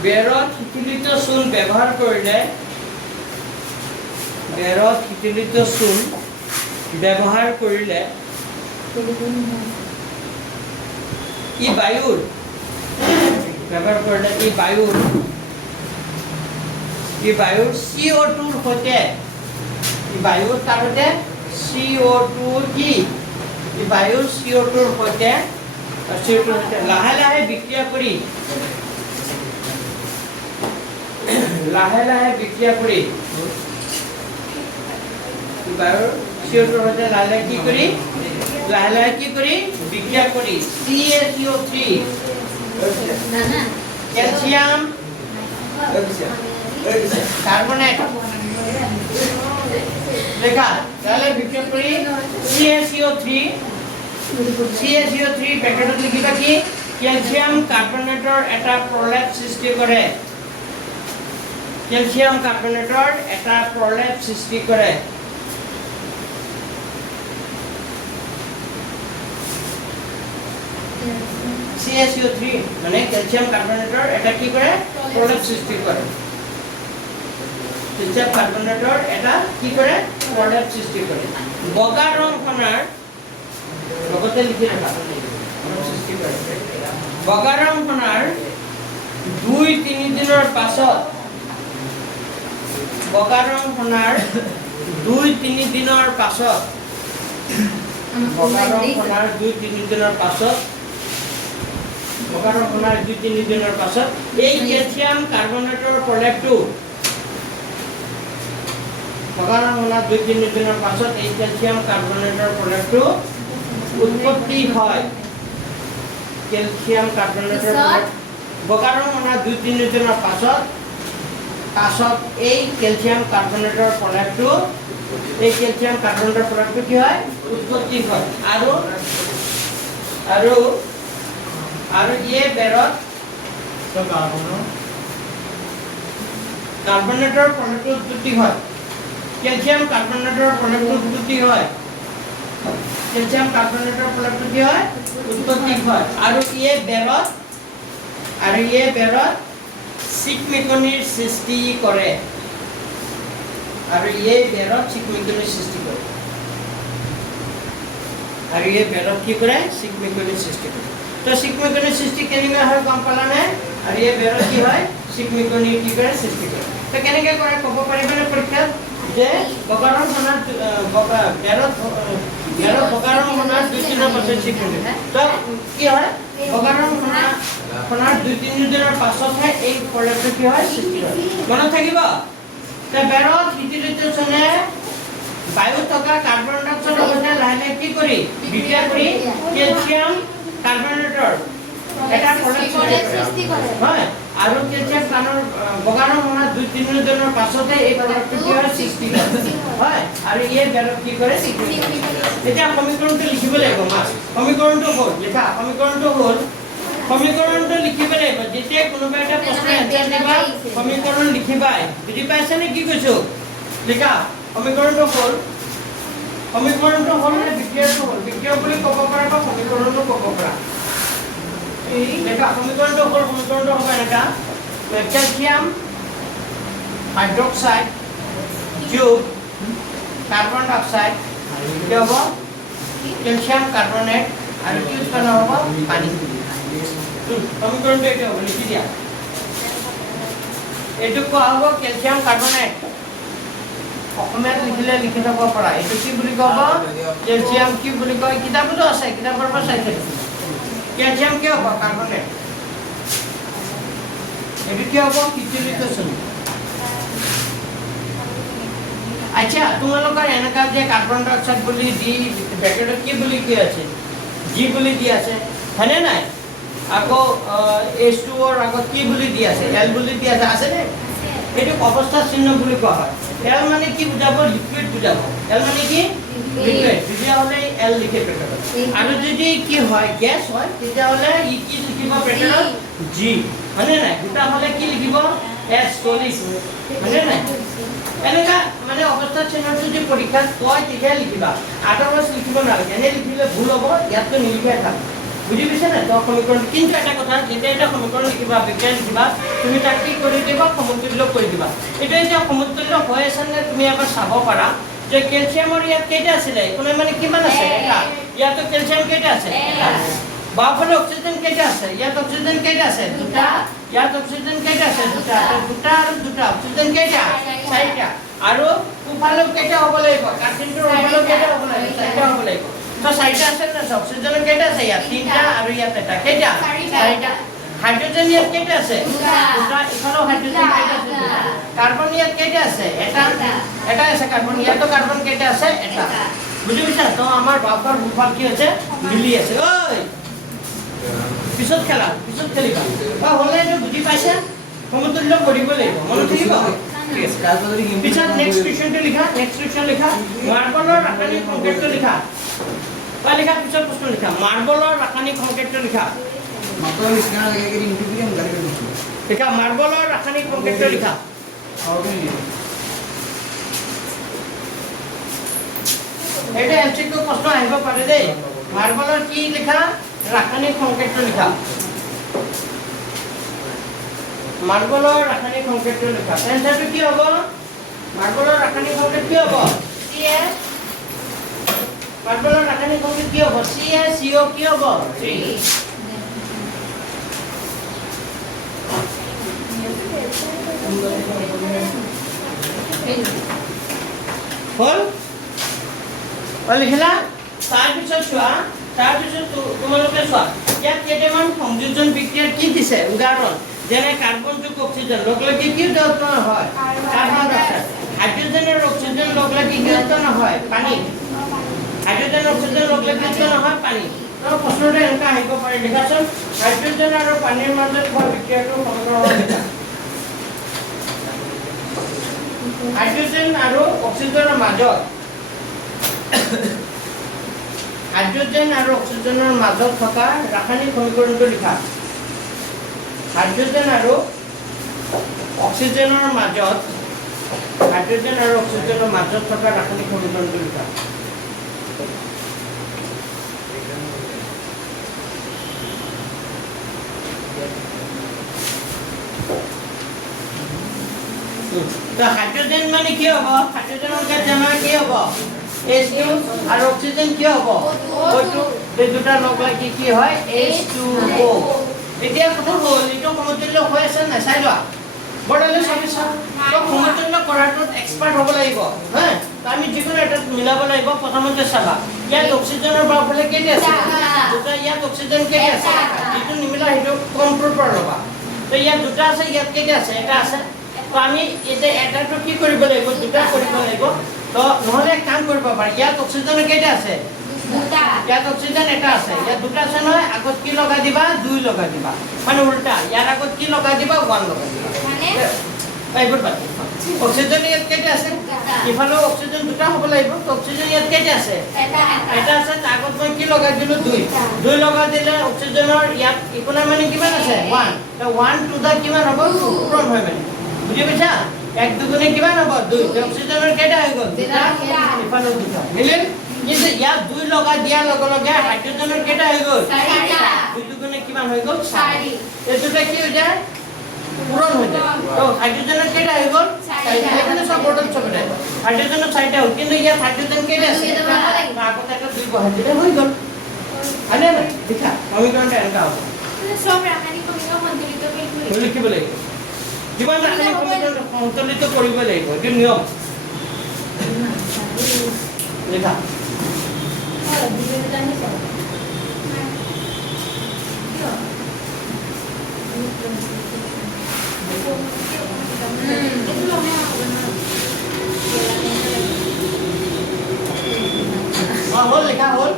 বেৰত শীতলিত চূণ ব্যৱহাৰ কৰিলে ই বায়ুৰ CO2 সৈতে লাহে লাহে বিক্ৰিয়া কৰি বায়ুৰ CO2 সৈতে লাহে কি কৰি বিক্ৰিয়া কৰি CaCO3 ক্যালসিয়াম কাৰ্বনেট লেখা তাহলে বিক্ৰিয়া কৰি CaCO3 ব্ৰেকেটত লিখিবা কি ক্যালসিয়াম কাৰ্বনেটৰ এটা প্ৰলেপ সৃষ্টি কৰে CaCO3 মানে ক্যালসিয়াম কাৰ্বনেটৰ এটা কি কৰে প্ৰলেপ সৃষ্টি কৰে বগা ৰং খনাৰ লগতে লিখি ৰাখা সৃষ্টি কৰে বগা ৰং খনাৰ 2-3 দিনৰ পাছত এই ক্যালসিয়াম কাৰ্বনেটৰ প্ৰলেপটো উৎপত্তি হয় বগা ৰং খনাৰ 2-3 দিনৰ পাছত এই ক্যালসিয়াম কাৰ্বনেটৰ প্ৰলেপটো কি হয় উৎপত্তি হয় আৰু ইয়ে বেৰত কাৰ্বনেটৰ প্ৰলেপটো উৎপত্তি হয় ক্যালসিয়াম কাৰ্বনেটৰ প্ৰলেপটো উৎপত্তি হয় আৰু ইয়ে বেৰত চিকমিকনিৰ সৃষ্টি কৰে তো চিকমিকনিৰ সৃষ্টি কেনেকৈ হয় গম পালানে আৰু ইয়ে বেৰত কি হয় চিকমিকনিৰ কি কৰে সৃষ্টি কৰে তো কেনেকৈ কৰে ক'ব পাৰিবনে পৰীক্ষাত যে বগা ৰং খনাৰ বেৰত বগা ৰং খনাৰ 2-3 দিনৰ পাছত চিকমিকনি তো কি হয় বগা ৰং খনাৰ 2-3 দিনৰ পাছতহে এই প্ৰলেপটো কি হয় সৃষ্টি হয় মনত থাকিব তো বেৰত শীতলিত চূণে বায়ু থকা কাৰ্বন ডাই অক্সাইড সৈতে লাহে লাহে কি কৰি বিক্ৰিয়া কৰি ক্যালসিয়াম কাৰ্বনেটৰ এটা প্ৰলেপ সৃষ্টি কৰে হয় আৰু ক্যালসিয়াম কাৰ্বনৰ বগা ৰং খনাৰ 2-3 দিনৰ পাছতে এই প্ৰলেপটো কি হয় সৃষ্টি হয় আৰু ইয়ে বেৰত কি কৰে এতিয়া সমীকৰণটো লিখিব লাগিব সমীকৰণটো লিখিব লাগিব যেতিয়া কোনোবা এটা প্ৰশ্ন এনসাৰ দিবা সমীকৰণ লিখিবাই বুজি পাইছা নে কি কৈছো লিখা সমীকৰণটো হ'ল বিক্ৰিয়া বুলি ক'ব পাৰা বা সমীকৰণটো ক'ব পাৰা লেখা সমীকৰণটো হ'ব এনেকা ক্যালসিয়াম হাইড্ৰক্সাইড যোগ কাৰ্বন ডাই অক্সাইড কি হ'ব ক্যালসিয়াম কাৰ্বনেট আৰু কি উৎপন্ন হ'ব পানী সমীকৰণটো এইটো হ'ব লিখি দিয়া এইটো কোৱা হ'ব ক্যালসিয়াম কাৰ্বনেট অসমীয়াত লিখিলে লিখি থব পাৰা এইটো কি বুলি ক'ব ক্যালসিয়াম কি বুলি কয় কিতাপতো আছে কিতাপৰ পৰা চাইছে ক্যালসিয়াম কি হ'ব কাৰ্বনেট এইটো কি হ'ব শীতলিত চূণ আচ্ছা তোমালোকৰ এনেকা যে কাৰ্বন ডাই অক্সাইড বুলি দি ব্ৰেকেটত কি বুলি কি আছে জি বুলি দি আছে হয়নে নাই আকৌ H2O ৰ আগত কি বুলি দি আছে L বুলি দি আছে নে এইটো অৱস্থা চিহ্ন বুলি কোৱা হয় L মানে কি বুজাব লিকুইড বুজাব L মানে কি লিকুইড তেতিয়াহ'লে L লিখে ব্ৰেকেটত আৰু যদি কি হয় গ্যাস হয় তেতিয়াহ'লে ই কি লিখিব ব্ৰেকেটত G হয়নে নাই দুটা হ'লে কি লিখিব চলিছ হয়নে নাই এনেকা মানে অৱস্থা চিহ্নটো যে পৰীক্ষাত কয় তেতিয়া লিখিবা আদাৰৱাইজ লিখিব নালাগে এনে লিখিলে ভুল হ'ব ইয়াততো নিলিখাই থাক বুজি পাইছে নাই তো সমীকৰণ কিন্তু এটা কথা যেতিয়া এটা সমীকৰণ লিখিবা বিজ্ঞান লিখিবা তুমি তাক কি কৰি দিবা সমতুল্য কৰি দিবা এটা এতিয়া সমতুল্য হৈ আছে নে তুমি এবাৰ চাব পাৰা যে ক্যালসিয়ামৰ ইয়াত কেইটা আছিলে কোনে মানে কিমান আছে এটা ইয়াতো ক্যালসিয়াম কেইটা আছে এটা বাফলে অক্সিজেন কেইটা আছে ইয়াত অক্সিজেন কেইটা আছে দুটা ইয়াত অক্সিজেন কেইটা আছে দুটা তো দুটা আৰু দুটা অক্সিজেন কেইটা চাৰিটা আৰু উপালো কেইটা হ'ব লাগিব কাৰ্বনটোৰ উপালো কেইটা হ'ব লাগিব চাৰিটা হ'ব লাগিব তো চাৰিটা আছে না অক্সিজেন কেইটা আছে ইয়াত তিনটা আৰু ইয়াত এটা কেইটা চাৰিটা হাইড্ৰোজেন ইয়াত কেইটা আছে দুটা ইফালো হাইড্ৰোজেন কেইটা আছে কাৰ্বন ইয়াত কেইটা আছে এটা এটা আছে কাৰ্বন ইয়াতো কাৰ্বন কেইটা আছে এটা বুজি পাইছা তো আমাৰ বাফৰ উপাল কি আছে মিলি আছে ঐ পিছত খেলা পিছত খেলিবা হলে এইটো বুজি পাইছা সমতুল্য কৰিব লাগিব মনত থাকিব ঠিক আছে পিছত নেক্সট কুৱেশ্যনটো লিখা নেক্সট কুৱেশ্যন লিখা মাৰ্বলৰ ৰাসায়নিক সংকেতটো লিখা বা লিখা পিছত প্ৰশ্ন লিখা মাৰ্বলৰ ৰাসায়নিক সংকেতটো লিখা মাত্ৰ লিখা লাগে কি ইন্টিগ্ৰেশন গালি কৰিছো লিখা মাৰ্বলৰ ৰাসায়নিক সংকেতটো লিখা এটা এমসিকিউ প্ৰশ্ন আহিব পাৰে দেই মাৰ্বলৰ কি লিখা ৰাসায়নিক সংকেতটো লিখা মাৰ্বলৰ ৰাসায়নিক সংকেতটো লিখা এনসাৰটো কি হ'ব মাৰ্বলৰ ৰাসায়নিক সংকেত কি হ'ব CS মাৰ্বলৰ ৰাসায়নিক সংকেত কি হ'ব CaCO কি হ'ব 3 হল লিখিলা তাৰপিছত চোৱা তাৰপিছত তোমালোকে চোৱা ইয়াত কেইটামান সংযোজন বিক্ৰিয়াৰ কি দিছে উদাহৰণ যেনে কাৰ্বন যোগ অক্সিজেন লগলাগি কি উৎপন্ন হয় কাৰ্বন ডাই অক্সাইড হাইড্ৰোজেন আৰু অক্সিজেন লগলাগি কি উৎপন্ন হয় পানী হাইড্ৰোজেন অক্সিজেন লগলাগি উৎপন্ন হয় পানী তো প্ৰশ্নটো এনেকা আহিব পাৰে লিখাচোন হাইড্ৰোজেন আৰু পানীৰ মাজত হোৱা বিক্ৰিয়াটো সমীকৰণ লিখা হাইড্ৰোজেন আৰু অক্সিজেনৰ মাজত হাইড্ৰোজেন আৰু অক্সিজেনৰ মাজত থকা ৰাসায়নিক সমীকৰণটো লিখা হাইড্ৰোজেন আৰু অক্সিজেনৰ মাজত থকা ৰাসায়নিক সমীকৰণটো লিখা তো হাইড্ৰোজেন মানে কি হ'ব হাইড্ৰোজেনৰ গাত জমা কি হ'ব H2 আৰু অক্সিজেন কি হ'ব O2 এই দুটা লগ লাগি কি হয় H2O এতিয়া কথা হ'ল এইটো সমতুল্য হৈ আছে না চাই লোৱা বড়লে সমস্যা তো সমতুল্য কৰাটো এক্সপাৰ্ট হ'ব লাগিব হ্যাঁ তো আমি যিকোনো এটা মিলাব লাগিব প্ৰথমতে চাবা ইয়াত অক্সিজেনৰ বাফলে কেইটা আছে দুটা ইয়াত অক্সিজেন কেইটা আছে যিটো নিমিলা সেইটো কন্ট্ৰোল কৰা ল'বা তো ইয়াত দুটা আছে ইয়াত কেইটা আছে এটা আছে তো আমি এতিয়া এটাটো কি কৰিব লাগিব দুটা কৰিব লাগিব তো নহলে কাম কৰিব পাৰি ইয়াত অক্সিজেন কেইটা আছে দুটা ইয়াত অক্সিজেন এটা আছে ইয়াত দুটা আছে নহয় আগত কি লগাই দিবা 2 লগাই দিবা মানে উল্টা ইয়াৰ আগত কি লগাই দিবা 1 লগাই দিবা মানে এইবোৰ বাকি অক্সিজেন ইয়াত কেইটা আছে ইফালে অক্সিজেন দুটা হ'ব লাগিব তো অক্সিজেন ইয়াত কেইটা আছে এটা আছে আগত মই কি লগাই দিলো 2 লগাই দিলে অক্সিজেনৰ ইয়াত ইকোনা মানে কিমান আছে 1 তো 1 টু দা কিমান হ'ব পূৰণ হয় মানে বুজি পাইছা এক দুগুণে কিমান হ'ব 2 অক্সিজেনৰ কেইটা হৈ গ'ল দুটা ইফালে দুটা মিলিল কিন্তু ইয়াত 2 লগাই দিয়াৰ লগে লগে হাইড্ৰোজেনৰ কেইটা হৈ গ'ল 2 দুগুণে কিমান হৈ গ'ল 4 এই দুটা কি হৈ যায় পূৰণ হৈ যায় তো হাইড্ৰোজেনৰ কেইটা হৈ গ'ল 4 এখানে সব বটল চলে হাইড্ৰোজেনৰ 4টা হ'ল কিন্তু ইয়াত হাইড্ৰোজেন কেইটা আছে আগতে এটা 2 বহাই দিলে হৈ গ'ল আনে না দেখা সমীকৰণটা এনেকা হ'ব সব ৰাসায়নিক সমীকৰণ সন্তুলিত কৰিব লিখিব লাগিব জীবন ৰাসায়নিক সমীকৰণ সন্তুলিত কৰিব লাগিব এইটো নিয়ম লিখা হল লিখা হল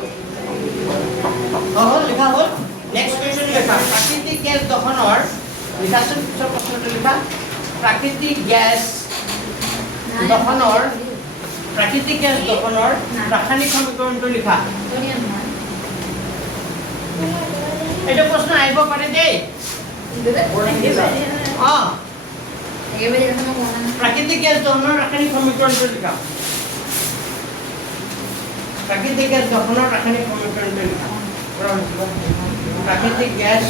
লিখা হল নেক্সট কোয়েশ্চন লিখা প্রাকৃতিক গ্যাস দহনৰ লিখাচোন পিছৰ প্ৰশ্নটো লিখা প্ৰাকৃতিক গ্যাস দহনৰ ৰাসায়নিক সমীকৰণটো লিখা এটা প্ৰশ্ন আহিব পাৰে দেই একেবাৰে এরকম কোনা না প্রাকৃতিক গ্যাস দহনের রাসায়নিক সমীকরণটা লিখা প্রাকৃতিক গ্যাস দহনের রাসায়নিক সমীকরণটা লিখা প্রাকৃতিক গ্যাস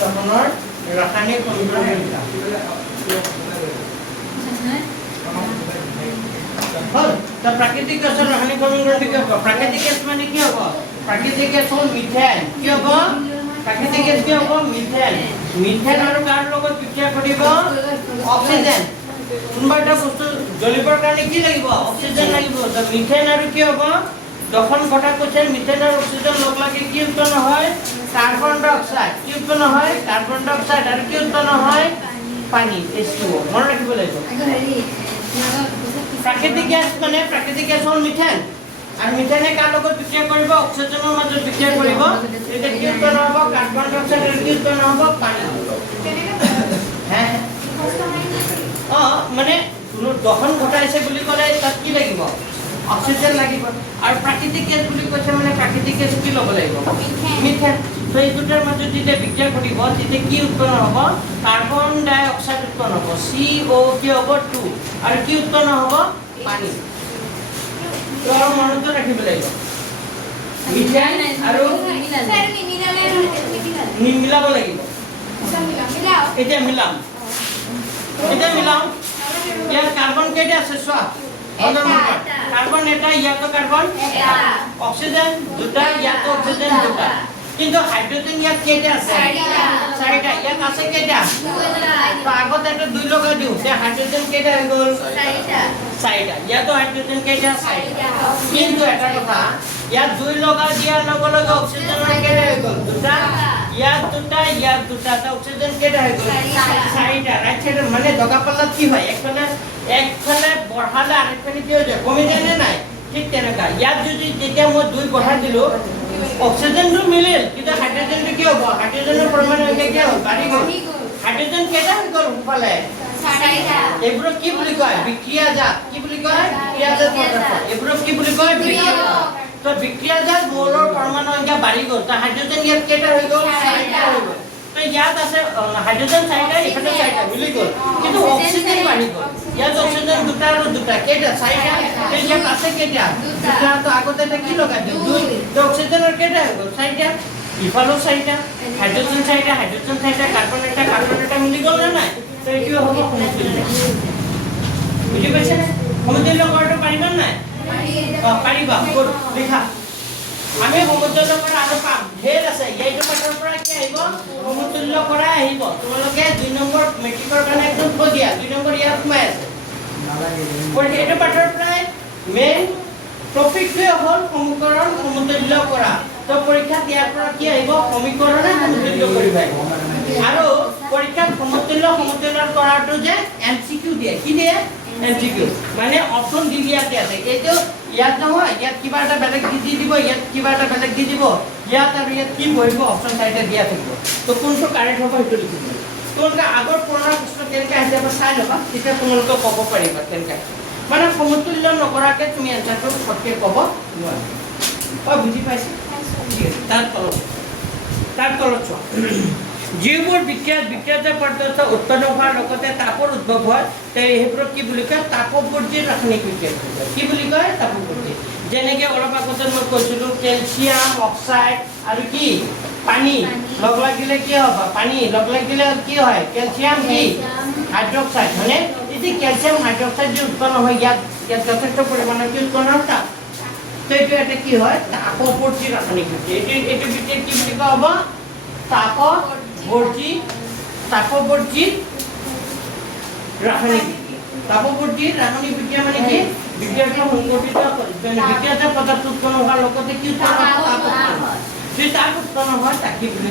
দহনের রাসায়নিক সমীকরণটা লিখা হল তো প্রাকৃতিক গ্যাসের রাসায়নিক সমীকরণটা কি হবে প্রাকৃতিক গ্যাস মানে কি হবে প্রাকৃতিক গ্যাস হল মিথেন কি হবে প্রাকৃতিক গ্যাস কি হবে মিথেন মিথেন আৰু কাৰ লগত বিক্ৰিয়া কৰিব অক্সিজেন কোনবা এটা বস্তু জ্বলিবৰ কাৰণে কি লাগিব অক্সিজেন লাগিব তো মিথেন আৰু কি হ'ব দহন ঘটা কৈছে মিথেন আৰু অক্সিজেন লগ লাগি কি উৎপন্ন হয় কাৰ্বন ডাই অক্সাইড কি উৎপন্ন হয় কাৰ্বন ডাই অক্সাইড আৰু কি উৎপন্ন হয় পানী H2O মনত ৰাখিব লাগিব প্ৰাকৃতিক গ্যাস মানে প্ৰাকৃতিক গ্যাস হল মিথেন আৰ মিথেনে কাৰ লগত বিক্ৰিয়া কৰিব অক্সিজেনৰ মাজত বিক্ৰিয়া কৰিব এটা কি উৎপন্ন হ'ব কাৰ্বন ডাই অক্সাইড আৰু কি উৎপন্ন হ'ব পানী হ্যাঁ মানে কোনো দহন ঘটাইছে বুলি ক'লে তাত কি লাগিব অক্সিজেন লাগিব আৰু প্ৰাকৃতিক গ্যাস বুলি কৈছে মানে প্ৰাকৃতিক গ্যাস কি ল'ব লাগিব মিথেন তো এই দুটাৰ মাজত যেতিয়া বিক্ৰিয়া কৰিব তেতিয়া কি উৎপন্ন হ'ব কার্বন ডাই অক্সাইড উৎপন্ন হ'ব CO কি হ'ব 2 আৰু কি উৎপন্ন হ'ব পানী তো আৰু মনত ৰাখিব লাগিব মিথেন আৰু স্যাৰ মিনালে মিলাব লাগিব এতিয়া মিলাম ইয়াৰ কাৰ্বন কেইটা আছে চোৱা কার্বন এটা ইয়াতো কার্বন অক্সিজেন দুটা ইয়াতো অক্সিজেন দুটা কিন্তু হাইড্রোজেন ইয়াত কেইটা আছে চাৰিটা ইয়াত আছে কেইটা তো আগত এটা দুই লগাই দিও তে হাইড্রোজেন কেইটা হৈ গ'ল চাৰিটা ইয়াতো হাইড্ৰোজেন কেইটা চাৰিটা কিন্তু এটা কথা ইয়াত দুই লগাই দিয়াৰ লগে লগে অক্সিজেনৰ কেইটা হৈ গ'ল দুটা ইয়াত দুটা তা অক্সিজেন কেইটা হৈ গ'ল চাৰিটা ৰাইট সাইডৰ মানে দগাপাল্লাত কি হয় একফালে বঢ়ালে আরেকফালে কি হৈ যায় কমি যায় নে নাই ঠিক তেনেকা ইয়াত যদি যেতিয়া মই দুই বঢ়াই দিলো অক্সিজেনটো মিলিল কিন্তু হাইড্ৰোজেনটো কি হ'ব হাইড্ৰোজেনৰ পৰিমাণ হৈ কি হ'ল বাঢ়ি গ'ল হাইড্ৰোজেন কেইটা হৈ গ'ল উপালে এইবোৰক কি বুলি কয় বিক্ৰিয়াজাত কি বুলি কয় বিক্ৰিয়াজাত পদাৰ্থ এইবোৰক কি বুলি কয় বিক্ৰিয়াজাত তো বিক্ৰিয়াজাত মৌলৰ পৰিমাণ সংখ্যা বাঢ়ি গ'ল তো হাইড্ৰোজেন ইয়াত কেইটা হৈ গ'ল চাৰিটা হৈ গ'ল তো ইয়াত আছে হাইড্ৰোজেন চাৰিটা এখানে চাৰিটা মিলি গ'ল কিন্তু অক্সিজেন বাঢ়ি গ'ল ইয়াত অক্সিজেন দুটা আৰু দুটা কেইটা চাৰিটা তো ইয়াত আছে কেইটা দুটা তো আগতে এটা কি লগাই দিওঁ দুই তো অক্সিজেনৰ কেইটা হৈ গ'ল চাৰিটা ইফালেও চাৰিটা হাইড্ৰোজেন চাৰিটা কাৰ্বন এটা মিলি গ'ল নে নাই তো এইটো হ'ব সমতুল্য বুজি পাইছে সমতুল্য কৰাটো পাৰিবা নাই পাৰিবা লিখা আমি সমতুল্য কৰা আৰু পাম ঢেৰ আছে এইটো পাঠৰ পৰা কি আহিব সমতুল্য কৰা আহিব তোমালোকে 2 নম্বৰ মেট্ৰিকৰ কাৰণে একদম থৈ দিয়া 2 নম্বৰ ইয়াত সোমাই আছে পৰীক্ষা এইটো পাঠৰ পৰা মেইন টপিকটোৱে হ'ল সমীকৰণ সমতুল্য কৰা তো পৰীক্ষাত ইয়াৰ পৰা কি আহিব সমীকৰণে সমতুল্য কৰিবা আৰু পৰীক্ষাত সমতুল্যৰ কৰাটো যে MCQ দিয়ে কি দিয়ে MCQ মানে অপশন দি দিয়াতে আছে এইটো ইয়াত নহয় ইয়াত কিবা এটা বেলেগ দি দিব ইয়াত কিবা এটা বেলেগ দি দিব ইয়াত আৰু ইয়াত কি বহিব অপশন চাইতে দিয়া থাকিব তো কোনটো কাৰেক্ট হ'ব সেইটো লিখিব তোমালোকে আগৰ পুৰণা প্ৰশ্ন কেনেকৈ আহিছে বা চাই ল'বা তেতিয়া তোমালোকে ক'ব পাৰিবা কেনেকৈ মানে সমতুল্য নকৰাকৈ তুমি এনচাৰটো সঠিক ক'ব নোৱাৰা বুজি পাইছে ঠিক আছে তাৰ তলত চোৱা যিবোৰ বিক্ৰিয়াজাত পদাৰ্থ উৎপন্ন হোৱাৰ লগতে তাপৰ উদ্ভৱ হয় সেইবোৰক কি বুলি কয় তাপবৰ্জী ৰাসায়নিক বিক্ৰিয়া কি বুলি কয় তাপবৰ্জী যেনেকৈ অলপ আগতে মই কৈছিলোঁ কেলছিয়াম অক্সাইড আৰু কি পানী লগ লাগিলে কি হ'ব পানী লগ লাগিলে কি হয় কেলছিয়াম কি হাইড্ৰক্সাইড হয়নে এতিয়া কেলছিয়াম হাইড্ৰক্সাইড যে উৎপন্ন হয় ইয়াত যথেষ্ট পৰিমাণৰ কি উৎপন্ন হয় তাপ তো এইটো এটা কি হয় তাপবৰ্জী ৰাসায়নিক বিক্ৰিয়া এইটো বিক্ৰিয়া কি বুলি কোৱা হ'ব তাপবৰ্জী ৰাসায়নিক বিক্রিয়া মানে কি বিক্রিয়াটা সংঘটিত বিক্রিয়াজাত পদার্থ উৎপন্ন হওয়ার লগতে কি উৎপন্ন হয় তাপ উৎপন্ন হয় যে তাপ উৎপন্ন হয় তাকে বলি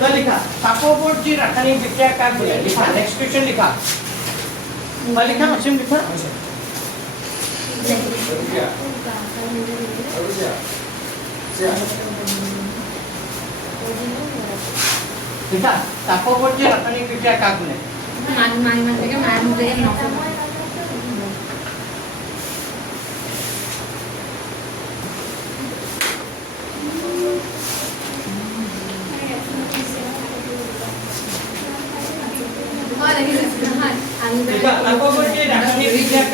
তো লিখা তাপবর্জী রাসায়নিক বিক্রিয়া কাক বলে লিখা নেক্সট কোশ্চেন লিখা লিখা অসীম লিখা লিখা তাপবর্জী রাসায়নিক বিক্রিয়া কাক বলে মানি থেকে মায়ের মুখে নষ্ট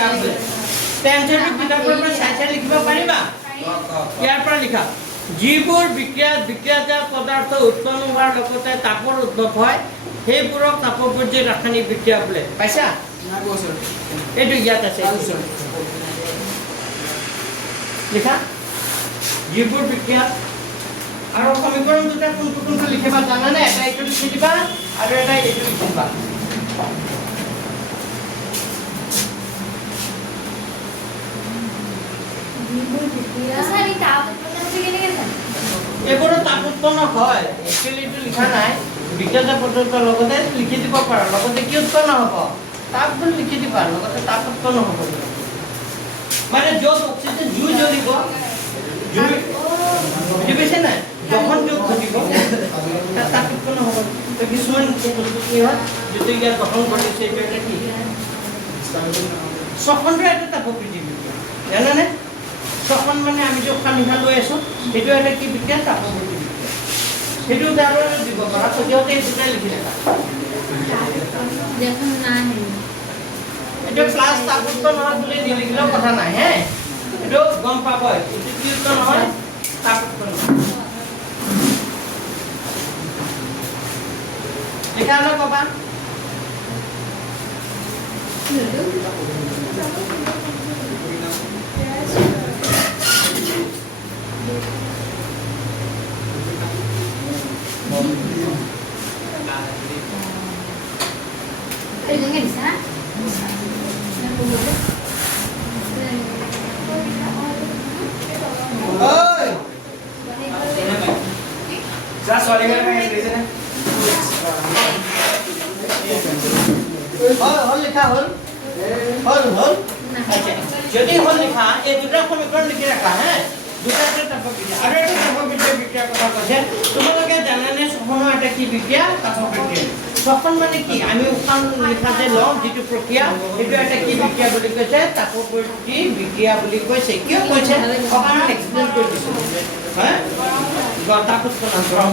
টেবলেট টেনচনটো কিতাপৰ পৰা চাই লিখিব পাৰিবা ইয়াৰ পৰা লিখা যিবোৰ বিক্ৰিয়াজাত পদাৰ্থ উৎপন্ন হোৱাৰ লগতে তাপৰ উদ্ভৱ হয় সেইবোৰক তাপপৰ্যায়ী ৰাসায়নিক বিক্ৰিয়া বোলে পাইছা এইটো ইয়াত আছে লিখা যিবোৰ বিক্ৰিয়া আৰু সমীকৰণ দুটা কোনটো লিখিবা জানানে এটা এইটো লিখি দিবা আৰু এটা এইটো লিখি দিবা এইবোৰৰ তাপ উৎপন্ন হয় একচুৱেলি এইটো লিখা নাই বিক্ৰিয়াজাত পদাৰ্থৰ লগতে লিখি দিব পাৰা লগতে কি উৎপন্ন হ'ব তাপ বুলি লিখি দিবা লগতে তাপ উৎপন্ন হ'ব মানে য'ত অক্সিজেন জুই জ্বলিব জুই বুজি পাইছে নাই যখন যোগ ঘটিব তাপ উৎপন্ন হ'ব তো কিছুমান বস্তু কি হয় যিটো ইয়াত গঠন কৰিছে এইটো এটা কি শ্বসনটো এটা তাপবৃদ্ধি বিক্ৰিয়া জানানে শ্বসন মানে আমি যে উশাহ নিশাহ লৈ আছোঁ সেইটো এটা কি বিক্ৰিয়া তাপবৃদ্ধি বিক্ৰিয়া সেইটো উদাহৰণ দিব পাৰা সদ্যহতে এই দুটাই লিখি থাকা এইটো প্লাছ তাপ উৎপন্ন হয় বুলি নিলিখিলেও কথা নাই হে এইটো গম পাব এইটো কি উৎপন্ন হয় তাপ উৎপন্ন লিখা হলে কবা লিখা হল যদি হল লিখা এই দুটা সমীকৰণ লিখি ৰাখা হে দুটা তাপবিক্ৰিয়া আৰু এটা তাপবিক্ৰিয়া বিক্ৰিয়াৰ কথা কৈছে তোমালোকে জানানে শ্বসনৰ এটা কি বিক্ৰিয়া তাপবিক্ৰিয়া শ্বসন মানে কি আমি উশাহ লিখা যে লওঁ যিটো প্ৰক্ৰিয়া সেইটো এটা কি বিক্ৰিয়া বুলি কৈছে তাপবৃদ্ধি বিক্ৰিয়া বুলি কৈছে কিয় কৈছে অকণমান এক্সপ্লেইন কৰি দিছোঁ হা তাপ উৎপন্ন গৰম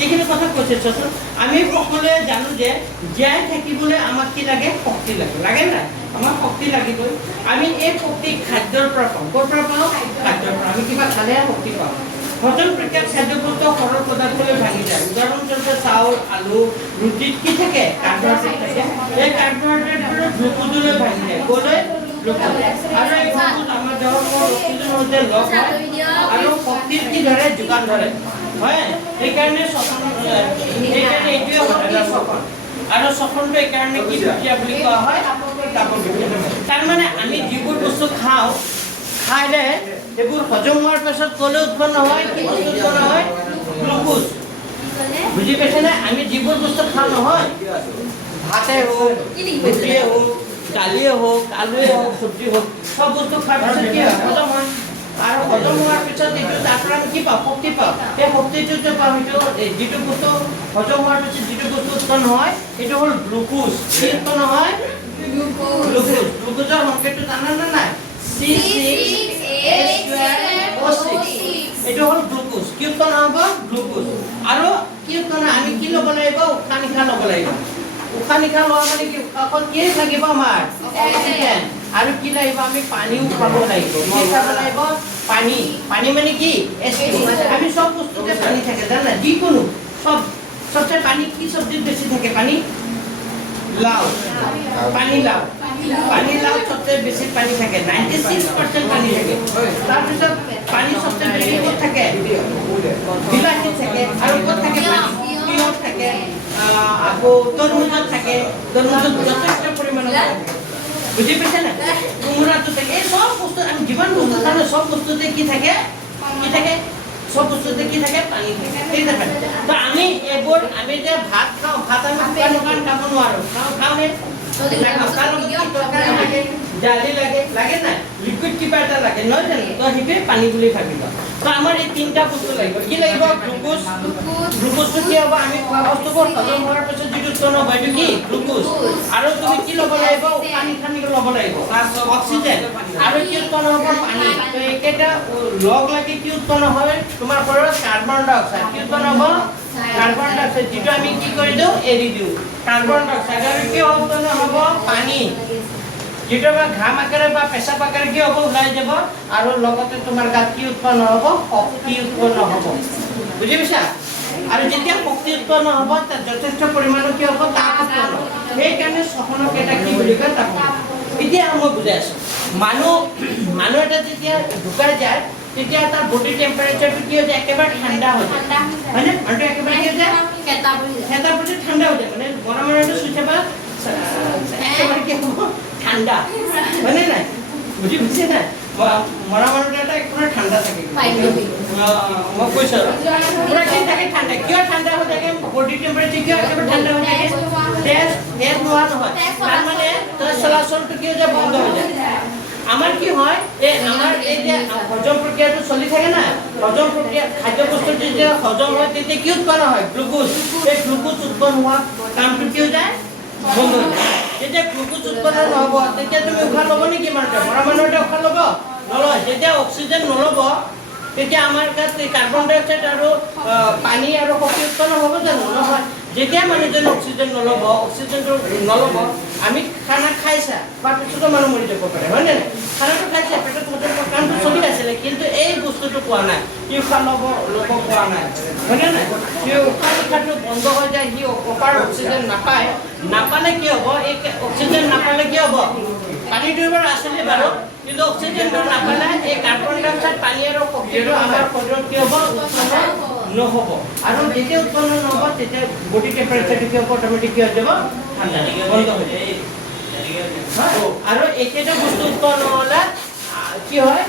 এইখিনি কথা কৈছে চোৱাচোন আমি সকলোৱে জানো যে জীয়াই থাকিবলৈ আমাক কি লাগে শক্তি লাগে নাই আমাক শক্তি লাগিবই আমি এই শক্তি খাদ্যৰ পৰা পাওঁ ক'ৰ পৰা পাওঁ খাদ্যৰ পৰা আমি কিবা খালে শক্তি পাওঁ হজম প্ৰক্ৰিয়াত খাদ্যবস্তু সৰল পদাৰ্থলৈ ভাঙি যায় উদাহৰণস্বৰূপে চাউল আলু ৰুটিত কি থাকে কাৰ্বহাইড্ৰেট থাকে এই কাৰ্বহাইড্ৰেটবোৰ গ্লুক'জলৈ ভাঙি যায় ক'লৈ গ্লুক'জ আৰু এই গ্লুক'জ আমাৰ দেহৰ অক্সিজেনৰ সৈতে লগ হয় আৰু শক্তিৰ কি ধৰে যোগান ধৰে হয় সেইকাৰণে এইটোৱে হয় শ্বসন আৰু শ্বসনটো এইকাৰণে কি বিক্ৰিয়া বুলি কোৱা হয় তাপবিক্ৰিয়া তাৰমানে আমি যিবোৰ বস্তু খাওঁ খাইলে এইবোৰ হজম হোৱাৰ পাছত ক'লৈ উৎপন্ন হয় কি বস্তু উৎপন্ন হয় গ্লুক'জ বুজি পাইছেনে আমি যিবোৰ বস্তু খাওঁ নহয় ভাতে হওক ৰুটিয়ে হওক দালিয়ে হওক আলুৱে হওক চব্জি হওক সব বস্তু খোৱাৰ পিছত কি হয় হজম হয় আৰু হজম হোৱাৰ পিছত এইটো তাৰ পৰা আমি কি পাওঁ শক্তি পাওঁ সেই শক্তিটো যে পাওঁ সেইটো যিটো বস্তু হজম হোৱাৰ পিছত যিটো বস্তু উৎপন্ন হয় সেইটো হ'ল গ্লুক'জ কি উৎপন্ন হয় গ্লুক'জৰ সংকেতটো জানানে নাই C6H12O6 এইটো হ'ল গ্লুক'জ কি উৎপন্ন হ'ব গ্লুক'জ আৰু কি উৎপন্ন আমি কি ল'ব লাগিব উশাহ নিশাহ ল'ব লাগিব উশাহ নিশাহ লোৱা মানে কি অকল কি লাগিব আমাৰ অক্সিজেন আৰু কি লাগিব আমি পানীও খাব লাগিব কি খাব লাগিব পানী মানে কি আমি সব বস্তুতে পানী থাকে জানা যিকোনো সবচেয়ে পানী কি চব্জিত বেছি থাকে পানী লাউ পানী লাউ সবচেয়ে বেছি পানী থাকে 96% পানী থাকে তাৰপিছত পানী সবচেয়ে বেছি ক'ত থাকে বিলাহীত থাকে আৰু ক'ত থাকে পানী তিয়ঁহত থাকে আকৌ তৰমুজত থাকে তৰমুজত যথেষ্ট পৰিমাণৰ বুজি পাইছে না কোমোৰাটো থাকে এই সব বস্তু আমি যিমান বস্তু খাওঁ সব বস্তুতে কি থাকে সব বস্তুতে কি থাকে পানী থাকে ঠিক আছে তো আমি এইবোৰ আমি যে ভাত খাওঁ ভাত আমি শুকান খাব নোৱাৰো খাওঁনে দালি লাগে নাই লিকুইড কিবা এটা লাগে নহয় জানো তো সেইটোৱে পানী বুলি ভাবিবা তো আমাৰ এই তিনিটা বস্তু লাগিব কি লাগিব গ্লুক'জটো কি হ'ব আমি খোৱা বস্তুবোৰ হজম হোৱাৰ পিছত যিটো উৎপন্ন হ'ব এইটো কি গ্লুক'জ আৰু তুমি কি ল'ব লাগিব উশাহ নিশাহ ল'ব লাগিব অক্সিজেন আৰু কি উৎপন্ন হ'ব পানী তো এইকেইটা লগ লাগি কি উৎপন্ন হয় তোমাৰ শৰীৰত কাৰ্বন ডাই অক্সাইড কি উৎপন্ন হ'ব কাৰ্বন ডাই অক্সাইড যিটো আমি কি কৰি দিওঁ এৰি দিওঁ কাৰ্বন ডাই অক্সাইড আৰু কি উৎপন্ন হ'ব পানী কি যেটা ঘাম আকাৰে বা পেশাব আকাৰে কি হ'ব ওলাই যাব আৰু লগতে তোমাৰ গাত কি উৎপন্ন হ'ব শক্তি উৎপন্ন হ'ব বুজি পাইছা আৰু যেতিয়া শক্তি উৎপন্ন হ'ব তাত যথেষ্ট পৰিমাণৰ কি হ'ব তাপ উৎপন্ন হ'ব সেইকাৰণে শ্বসনক এটা কি বুলি কয় তাপ এতিয়া মই বুজাই আছোঁ মানুহ এটা যেতিয়া ঢুকাই যায় তেতিয়া তাৰ বডি টেম্পাৰেচাৰটো কি হৈ যায় একেবাৰে ঠাণ্ডা হৈ যায় হয়নে মানুহটো একেবাৰে কি হৈ যায় এটা বডি ঠাণ্ডা হৈ যায় মানে গৰম মানুহটো চুইছে বা একেবাৰে কি হ'ব ঠাণ্ডা হয়নে নাই বুজি বুজিছে নাই মৰা মানুহটো এটা একেবাৰে ঠাণ্ডা থাকে মই কৈছোঁ পুৰা কি থাকে ঠাণ্ডা কিয় ঠাণ্ডা হৈ থাকে বডি টেম্পাৰেচাৰ কিয় একেবাৰে ঠাণ্ডা হৈ থাকে তেজ নোহোৱা নহয় তাৰমানে তেজ চলাচলটো কি হৈ যায় বন্ধ হৈ যায় আমাৰ কি হয় আমাৰ এই যে হজম প্ৰক্ৰিয়াটো চলি থাকে না হজম প্ৰক্ৰিয়া খাদ্য বস্তু যেতিয়া হজম হয় তেতিয়া কি উৎপন্ন হয় গ্লুকোজ এই গ্লুকোজ উৎপন্ন হোৱা কামটো কি হৈ যায় বন্ধ হৈ যায় যেতিয়া গ্লুকোজ উৎপন্ন নহ'ব তেতিয়া তুমি উশাহ ল'ব নেকি মানুহটোৱে মৰা মানুহটোৱে উশাহ ল'ব নলয় যেতিয়া অক্সিজেন নল'ব তেতিয়া আমাৰ গাত কাৰ্বন ডাই অক্সাইড আৰু পানী আৰু শক্তি উৎপন্ন হ'ব জানো নহয় যেতিয়া মানুহজনে অক্সিজেন নল'ব অক্সিজেনটো নল'ব আমি খানা খাইছা খোৱাৰ পিছতো মানুহ মৰি যাব পাৰে হয় নে নাই খানাটো খাইছে পেটত হজম কামটো চলি আছিলে কিন্তু এই বস্তুটো পোৱা নাই সি উশাহ ল'ব পোৱা নাই হয়নে নাই সি উশাহ নিশাহটো বন্ধ হৈ যায় সি প্ৰপাৰ অক্সিজেন নাপালে কি হ'ব এই অক্সিজেন নাপালে কি হ'ব পানীটো এবাৰ আছিলে বাৰু কিন্তু অক্সিজেনটো নাপালে এই কাৰ্বন ডাই অক্সাইড পানী আৰু শক্তিটো আমাৰ শৰীৰত কি হ'ব উৎপন্ন নহ'ব আৰু যেতিয়া উৎপন্ন নহ'ব তেতিয়া বডি টেম্পাৰেচাৰটো কি হ'ব অট'মেটিক কি হৈ যাব ঠাণ্ডা বন্ধ হৈ যায় আৰু একেটা বস্তু উৎপন্ন হ'লে কি হয়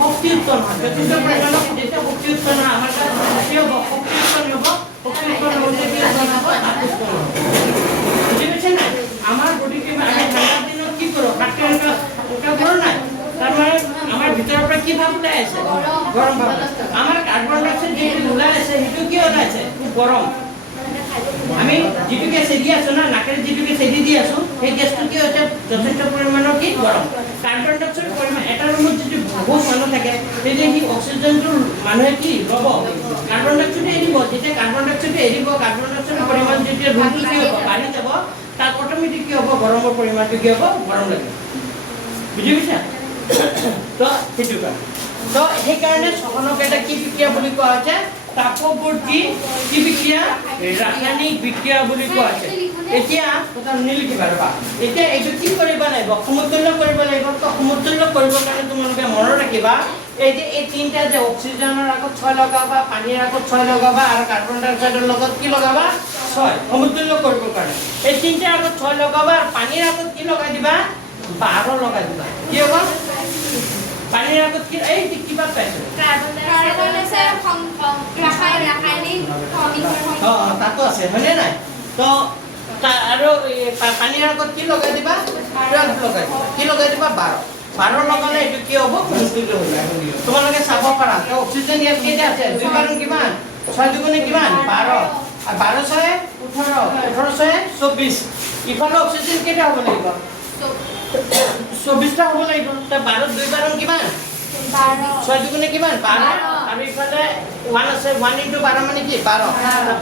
শক্তি উৎপন্ন হয় যথেষ্ট পৰিমাণৰ যেতিয়া শক্তি উৎপন্ন হয় আমাৰ তাত কি হ'ব শক্তি উৎপন্ন হ'ব শক্তি উৎপন্ন হ'লে কি হ'ব বুজি পাইছে নাই আমাৰ বডিটো আমি ঠাণ্ডা দিনত কি কৰোঁ হাতটো এনেকুৱা কৰোঁ নাই তাৰমানে আমাৰ ভিতৰৰ পৰা কি ভাৱ ওলাই আছে গৰম ভাৱ আমাৰ কাৰ্বন ডাই অক্সাইড যিটো ওলাই আছে সেইটো কি ওলাইছে গৰম আমি যিটো গেছ এৰি আছোঁ না নাকেৰে যিটো গেছ এৰি দি আছোঁ সেই গেছটো কি হৈছে যথেষ্ট পৰিমাণৰ কি গৰম কাৰ্বন ডাই অক্সাইড পৰিমাণ এটা ৰুমত যদি বহুত মানুহ থাকে তেতিয়া সি অক্সিজেনটো মানুহে কি ল'ব কাৰ্বন ডাই অক্সাইড এৰিব যেতিয়া কাৰ্বন ডাই অক্সাইড এৰিব কাৰ্বন ডাই অক্সাইডৰ পৰিমাণ যেতিয়া ৰুমটো কি হ'ব বাঢ়ি যাব তাত অট'মেটিক কি হ'ব গৰমৰ পৰিমাণটো কি হ'ব গৰম লাগিব বুজি পাইছা তো সেইটো কাৰণে তো সেইকাৰণে শ্বসনক এটা কি বিক্ৰিয়া বুলি কোৱা হৈছে তাপৱৰ্তী কি বিক্ৰিয়া ৰাসায়নিক বিক্ৰিয়া বুলি কোৱা হৈছে এতিয়া কথা নিলিখিবা ৰবা এতিয়া এইটো কি কৰিব লাগিব সমতুল্য কৰিব লাগিব তো সমতুল্য কৰিবৰ কাৰণে তোমালোকে মনত ৰাখিবা এই যে এই তিনিটা যে অক্সিজেনৰ আগত 6 লগাবা পানীৰ আগত 6 লগাবা আৰু কাৰ্বন ডাই অক্সাইডৰ লগত কি লগাবা 6 সমতুল্য কৰিবৰ কাৰণে এই তিনিটাৰ আগত 6 লগাবা আৰু পানীৰ আগত কি লগাই দিবা 12 লগাই দিবা কি হ'ব পানীৰ আগত কি এই কিবা পাইছে কাৰ্বন ডাই অক্সাইড ৰাসায়নিক তাতো আছে হয়নে নাই তো আৰু পানীৰ আগত কি লগাই দিবা 12 লগাই দিবা কি লগাই দিবা 12 লগালে এইটো কি হ'ব সমতুল্য হৈ যায় তোমালোকে চাব পাৰা তো অক্সিজেন ইয়াত কেইটা আছে 2 বাৰ কিমান 6 দুগুণে কিমান 12 আৰু 12 6 18 18 6 24 ইফালে অক্সিজেন কেইটা হ'ব লাগিব 24টা হ'ব লাগিব তা 12 2 বাৰ কিমান 12 6 দুগুণে কিমান 12 আৰু ইফালে 1 আছে 1 * 12 মানে কি 12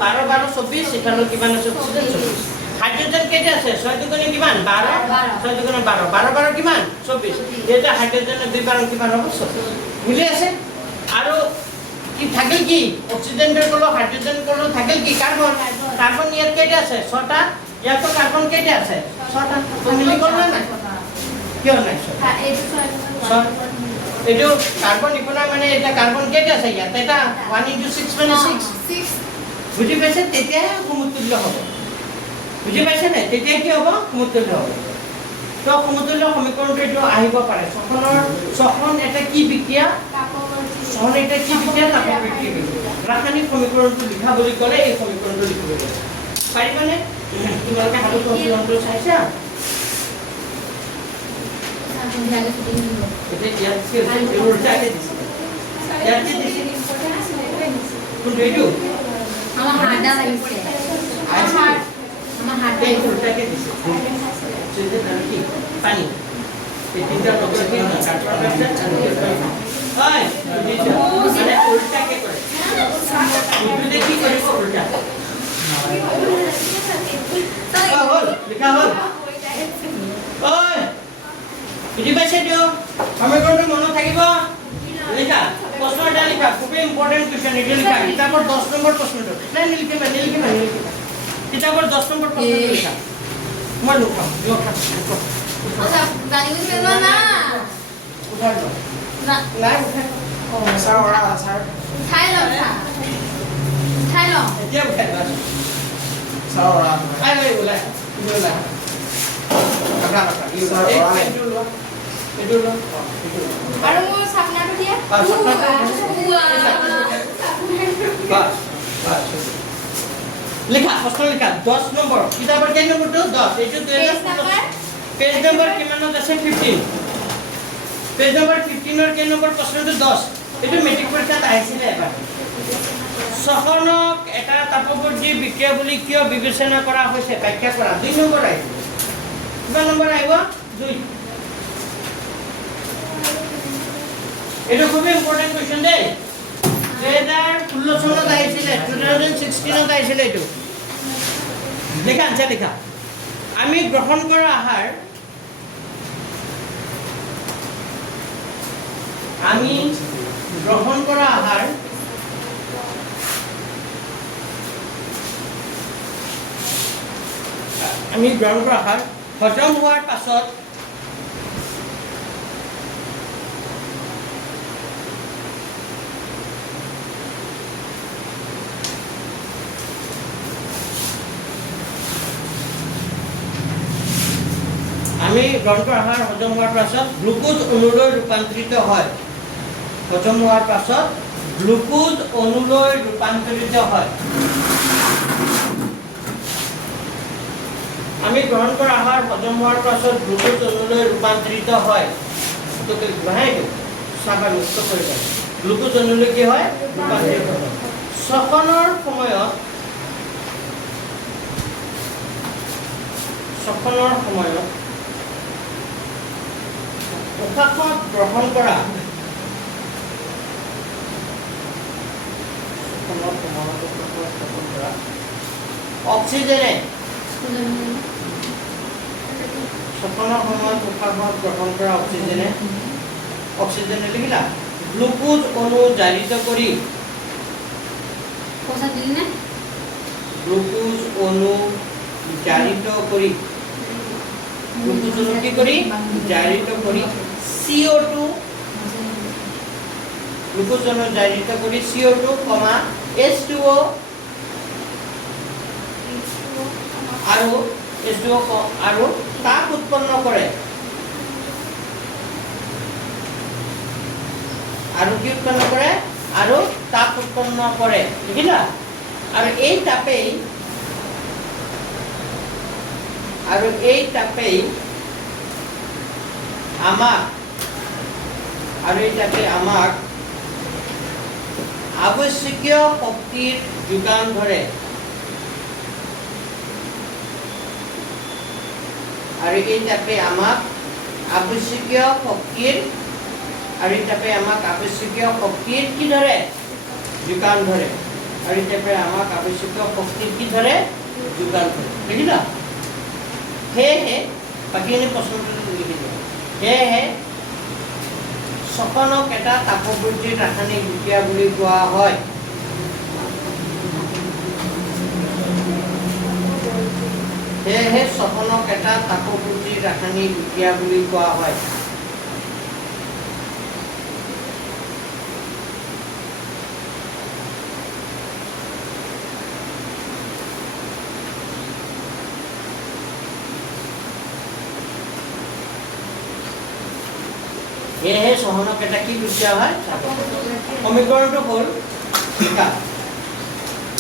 12 12 24 ইফালে কিমান আছে অক্সিজেন 24 হাইড্ৰোজেন কেইটা আছে 6 দুগুণে কিমান 12 6 দুগুণে 12 12 12 কিমান 24 এটা হাইড্ৰোজেনৰ 2 বাৰ কিমান হ'ব 24 বুজি আছে আৰু কি থাকিল কি অক্সিজেনৰ কলো হাইড্ৰোজেন কলো থাকিল কি কাৰ্বন কাৰ্বন ইয়াত কেইটা আছে 6টা ইয়াতো কাৰ্বন কেইটা আছে 6টা তো মিলি গ'ল না কিয় নাই এইটো কাৰ্বন ইপনা মানে এটা কাৰ্বন কেইটা আছে ইয়াত এটা 1 * 6 মানে 6 বুজি পাইছে তেতিয়াহে সমতুল্য হ'ব বুজি পাইছে নাই তেতিয়া কি হ'ব সমতুল্য হ'ব তো সমতুল্য সমীকৰণটো এইটো আহিব পাৰে শ্বসন এটা কি বিক্ৰিয়া শ্বসন এটা কি বিক্ৰিয়া তাপৱৰ্তী বিক্ৰিয়া ৰাসায়নিক সমীকৰণটো লিখা বুলি ক'লে এই সমীকৰণটো লিখিব লাগিব পাৰিবানে তোমালোকে হাতত সমীকৰণটো চাইছা এটা ইয়াত কি আছে উল্টাকে দিছে ইয়াত কি দিছে কোনটো এইটো আমাৰ হাড়া লাগিছে আমাৰ হাড়া উল্টাকে দিছে সেটা কি পানি এই তিনটা লগতে কি না কার্বন ডাই অক্সাইড হয় মানে উল্টাকে করে উল্টে কি করে উল্টা হল লিখা হল ঐ বুজি পাইছে দিও সমীকৰণটো মনত থাকিব লিখা প্ৰশ্ন এটা লিখা খুব ইম্পৰ্টেণ্ট কুৱেশ্যন এটা লিখা কিতাপৰ 10 নম্বৰ প্ৰশ্নটো নাই নিলিখিবা কিতাপৰ 10 নম্বৰ প্ৰশ্নটো লিখা মই লিখাম আচ্ছা জানি বুঝি পেলো না উঠাই লওঁ না নাই উঠাই ছাৰ অৰা ছাৰ উঠাই লও উঠাই লও এতিয়া উঠাই লোৱা ছাৰ অৰা আই ওলাই ওলাই এইটো লোৱা আৰু মোৰ সাপনাটো দিয়া লিখা প্ৰশ্ন লিখা 10 নম্বৰ কিতাপৰ কেই নম্বৰটো 10 এইটো পেজ নম্বৰ কিমানত আছে 15 পেজ নম্বৰ 15 ৰ কেই নম্বৰ প্ৰশ্নটো 10 এইটো মেট্ৰিক পৰীক্ষাত আহিছিলে এবাৰ সহনক এটা তাপবৰ্তী বিক্ৰিয়া বুলি কিয় বিবেচনা কৰা হৈছে ব্যাখ্যা কৰা 2 নম্বৰ আহিব কিমান নম্বৰ আহিব 2 এটা খুব ইম্পৰ্টেন্ট কোৱেশ্চন দেই 2016 চনত আহিছিলে 2016 ত আহিছিলে এইটো লেখা আনসাৰ লেখা আমি গ্ৰহণ কৰা আহাৰ আমি গ্ৰহণ কৰা আহাৰ হজম হোৱাৰ পাছত আমি গ্ৰহণ কৰা আহাৰ হজম হোৱাৰ পাছত গ্লুকোজ অণুলৈ ৰূপান্তৰিত হয় হজম হোৱাৰ পাছত গ্লুকোজ অণুলৈ ৰূপান্তৰিত হয় আমি গ্ৰহণ কৰা আহাৰ হজম হোৱাৰ পাছত গ্লুকোজ অণুলৈ ৰূপান্তৰিত হয় তো ভাইটো সাবা মুক্ত কৰি যায় গ্লুকোজ অণুলৈ কি হয় ৰূপান্তৰিত হয় শ্বসনৰ সময়ত উশাহত গ্ৰহণ কৰা অক্সিজেনে শ্বসনৰ সময়ত উশাহত গ্ৰহণ কৰা অক্সিজেনে লিখিলা গ্লুকোজ অণু জাৰিত কৰি পইচা দিলি না গ্লুকোজ অণু জাৰিত কৰি গ্লুকোজ অণু কি কৰি জাৰিত কৰি CO2 গ্লুকোজ অণু জাৰিত কৰি CO2, H2O আৰু H2O আৰু তাপ উৎপন্ন কৰে আৰু কি উৎপন্ন কৰে আৰু তাপ উৎপন্ন কৰে বুজিলা আৰু এই তাপেই আমাক আৱশ্যকীয় শক্তিৰ যোগান ধৰে আৰু এই তাপে আমাক আৱশ্যকীয় শক্তিৰ কি ধৰে যোগান ধৰে আৰু এই তাপে আমাক আৱশ্যকীয় শক্তিৰ কি ধৰে যোগান ধৰে বুজিলা সেয়েহে বাকীখিনি প্ৰশ্নটো লিখি দিয়া সেয়েহে শ্বসনক এটা তাপবৰ্তী ৰাসায়নিক বিক্ৰিয়া বুলি কোৱা হয় সেয়েহে শ্বসনক এটা তাপবৰ্তী ৰাসায়নিক বিক্ৰিয়া বুলি কোৱা হয় সেয়েহে শ্বসনক এটা কি বিক্ৰিয়া হয় সমীকৰণটো হ'ল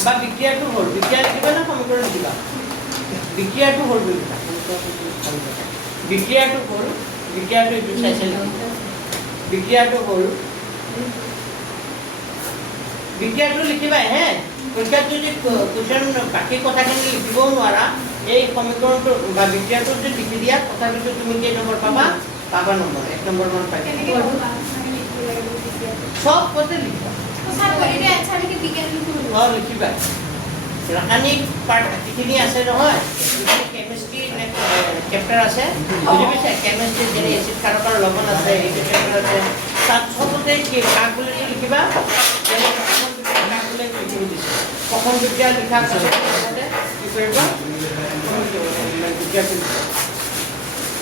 বা বিক্ৰিয়াটো হ'ল বিক্ৰিয়া লিখিবা না সমীকৰণ লিখিবা বিক্ৰিয়াটো হ'ল বিক্ৰিয়াটো এইটো চাইছে বিক্ৰিয়াটো লিখিবা হে পৰীক্ষাত যদি কুৱেশ্যন বাকী কথাখিনি লিখিবও নোৱাৰা এই সমীকৰণটো বা বিক্ৰিয়াটো যদি লিখি দিয়া তথাপিতো তুমি কেই নম্বৰ পাবা নম্বৰ 1 নম্বৰ মান পাই সব কথা লিখিবা তো স্যাৰ বলিলে আচ্ছা লিখে বিজ্ঞান লিখুন লিখিবা ৰাসায়নিক পাৰ্ট যিখিনি আছে নহয় কেমিষ্ট্ৰি চেপ্টাৰ আছে বুজি পাইছে কেমিষ্ট্ৰি যেনে এচিড কাৰকৰ লৱণ আছে এইটো চেপ্টাৰ আছে তাত চবতে কি কাক বুলি লিখিবা যেনে কাক বুলি লিখিব দিছে প্ৰথম বিক্ৰিয়া লিখাৰ পিছতে কি কৰিবা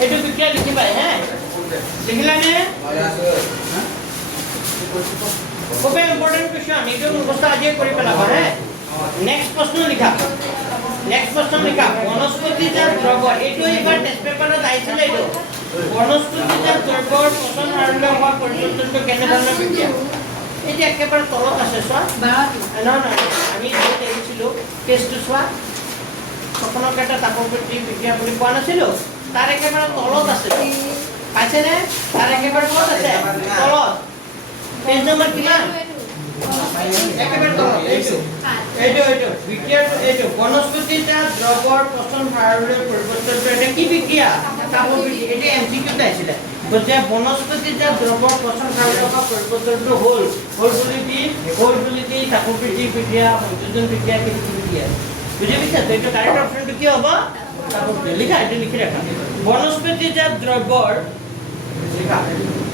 এইটো বিক্ৰিয়া লিখিবা হে লিখিলানে খুবেই ইম্পৰ্টেণ্ট কুৱেশ্যন এইটো মুখস্থ আজিয়ে কৰি পেলাবা হে নেক্সট প্ৰশ্ন লিখা বনস্পতিজাত দ্ৰব্য এইটো এইবাৰ টেষ্ট পেপাৰত আহিছিলে এইটো বনস্পতিজাত দ্ৰব্যৰ পচন সাৰলৈ হোৱা পৰিৱৰ্তনটো কেনেধৰণৰ বিক্ৰিয়া এইটো একেবাৰে তলত আছে চোৱা নহয় আমি য'ত এৰিছিলোঁ টেষ্টটো চোৱা স্বপ্নক এটা তাপবৃদ্ধি বিক্ৰিয়া বুলি কোৱা নাছিলোঁ তাৰ একেবাৰে তলত আছে পাইছেনে তাৰ একেবাৰে ক'ত আছে তলত পেজ নম্বৰ কিমান একেবাৰে তলত এইটো বিক্ৰিয়াটো এইটো বনস্পতিজাত দ্ৰব্যৰ পচন সাৰলৈ পৰিৱৰ্তনটো এটা কি বিক্ৰিয়া তাপবৃদ্ধি এইটো এমচিকিউত আহিছিলে গতিকে বনস্পতিজাত দ্ৰব্যৰ পচন সাৰলৈ হোৱা পৰিৱৰ্তনটো হ'ল বুলি দি তাপবৃদ্ধি বিক্ৰিয়া সংযোজন বিক্ৰিয়া কিন্তু বিক্ৰিয়া বুজি পাইছা তো এইটো কাৰেক্ট অপশ্যনটো কি হ'ব তাপবৃদ্ধি লিখা এইটো লিখি ৰাখা বনস্পতিজাত দ্ৰব্যৰ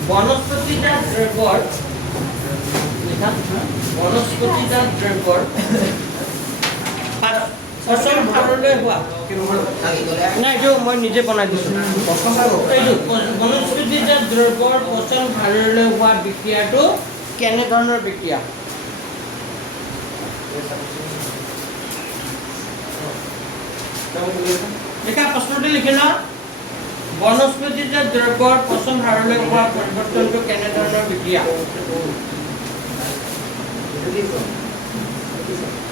বনস্পতিজাত দ্ৰব্যৰ পচন সাৰলৈ হোৱা নাই এইটো মই নিজে বনাই দিছোঁ এইটো বনস্পতিজাত দ্ৰব্যৰ পচন সাৰলৈ হোৱা বিক্ৰিয়াটো কেনেধৰণৰ বিক্ৰিয়া লিখা প্ৰশ্নটো লিখি লোৱা বনস্পতিজাত দ্ৰব্যৰ পচন সাৰলৈ হোৱা পৰিৱৰ্তনটো কেনেধৰণৰ বিক্ৰিয়া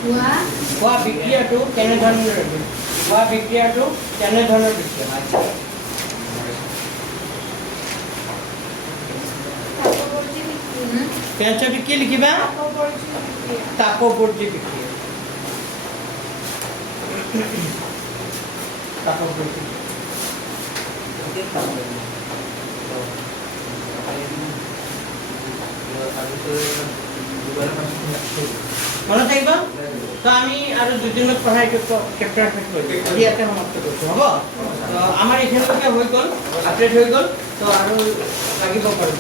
হোৱা বিক্ৰিয়াটো কেনেধৰণৰ বিক্ৰিয়া কেঞ্চৰ বিক্ৰিয়া লিখিবা তাপবৰ্তী বিক্ৰিয়া মনত থাকিব তো আমি আৰু দুদিনত পঢ়াই এইটো চেপ্টাৰ শেষ কৰিম আজি ইয়াতে সমাপ্ত কৰিছোঁ হ'ব তো আমাৰ এইখিনিলৈকে হৈ গ'ল আপডেট হৈ গ'ল তো আৰু লাগিব পাৰোঁ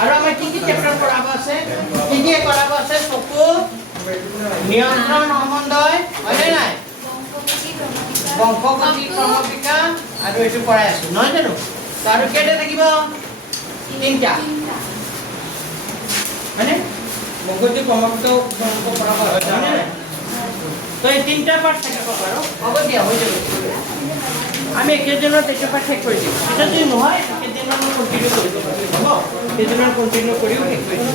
আৰু আমাৰ কি চেপ্টাৰ কৰাব আছে চকু নিয়ন্ত্ৰণ সমন্বয় হয়নে নাই বংশগতি ক্ৰমবিকাশ আৰু এইটো কৰাই আছোঁ নহয় জানো তো আৰু কেইটা থাকিব তিনিটা হয়নে বংশগতি ক্ৰমবিকাশ কৰাব হয়নে নাই তো এই তিনিটা পাৰ্ট থাকিব পাৰোঁ হ'ব দিয়া হৈ যাব আমি একেদিনত এইটো পাৰ্ট শেষ কৰি দিম এটা যদি নহয় একেদিনত কণ্টিনিউ কৰিব হ'ব সেইদিনত কণ্টিনিউ কৰিও শেষ কৰি দিম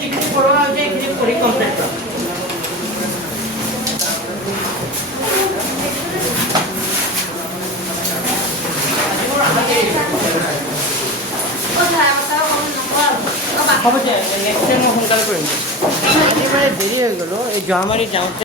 যিখিনি পঢ়োৱা হৈছে সেইখিনি পঢ়ি কমপ্লিট কৰা হ'ব দিয়া নেক্সট টাইম মই সোনকালে কৰিম আজি মানে দেৰি হৈ গ'লো এই যোৱামাৰী যাওঁতে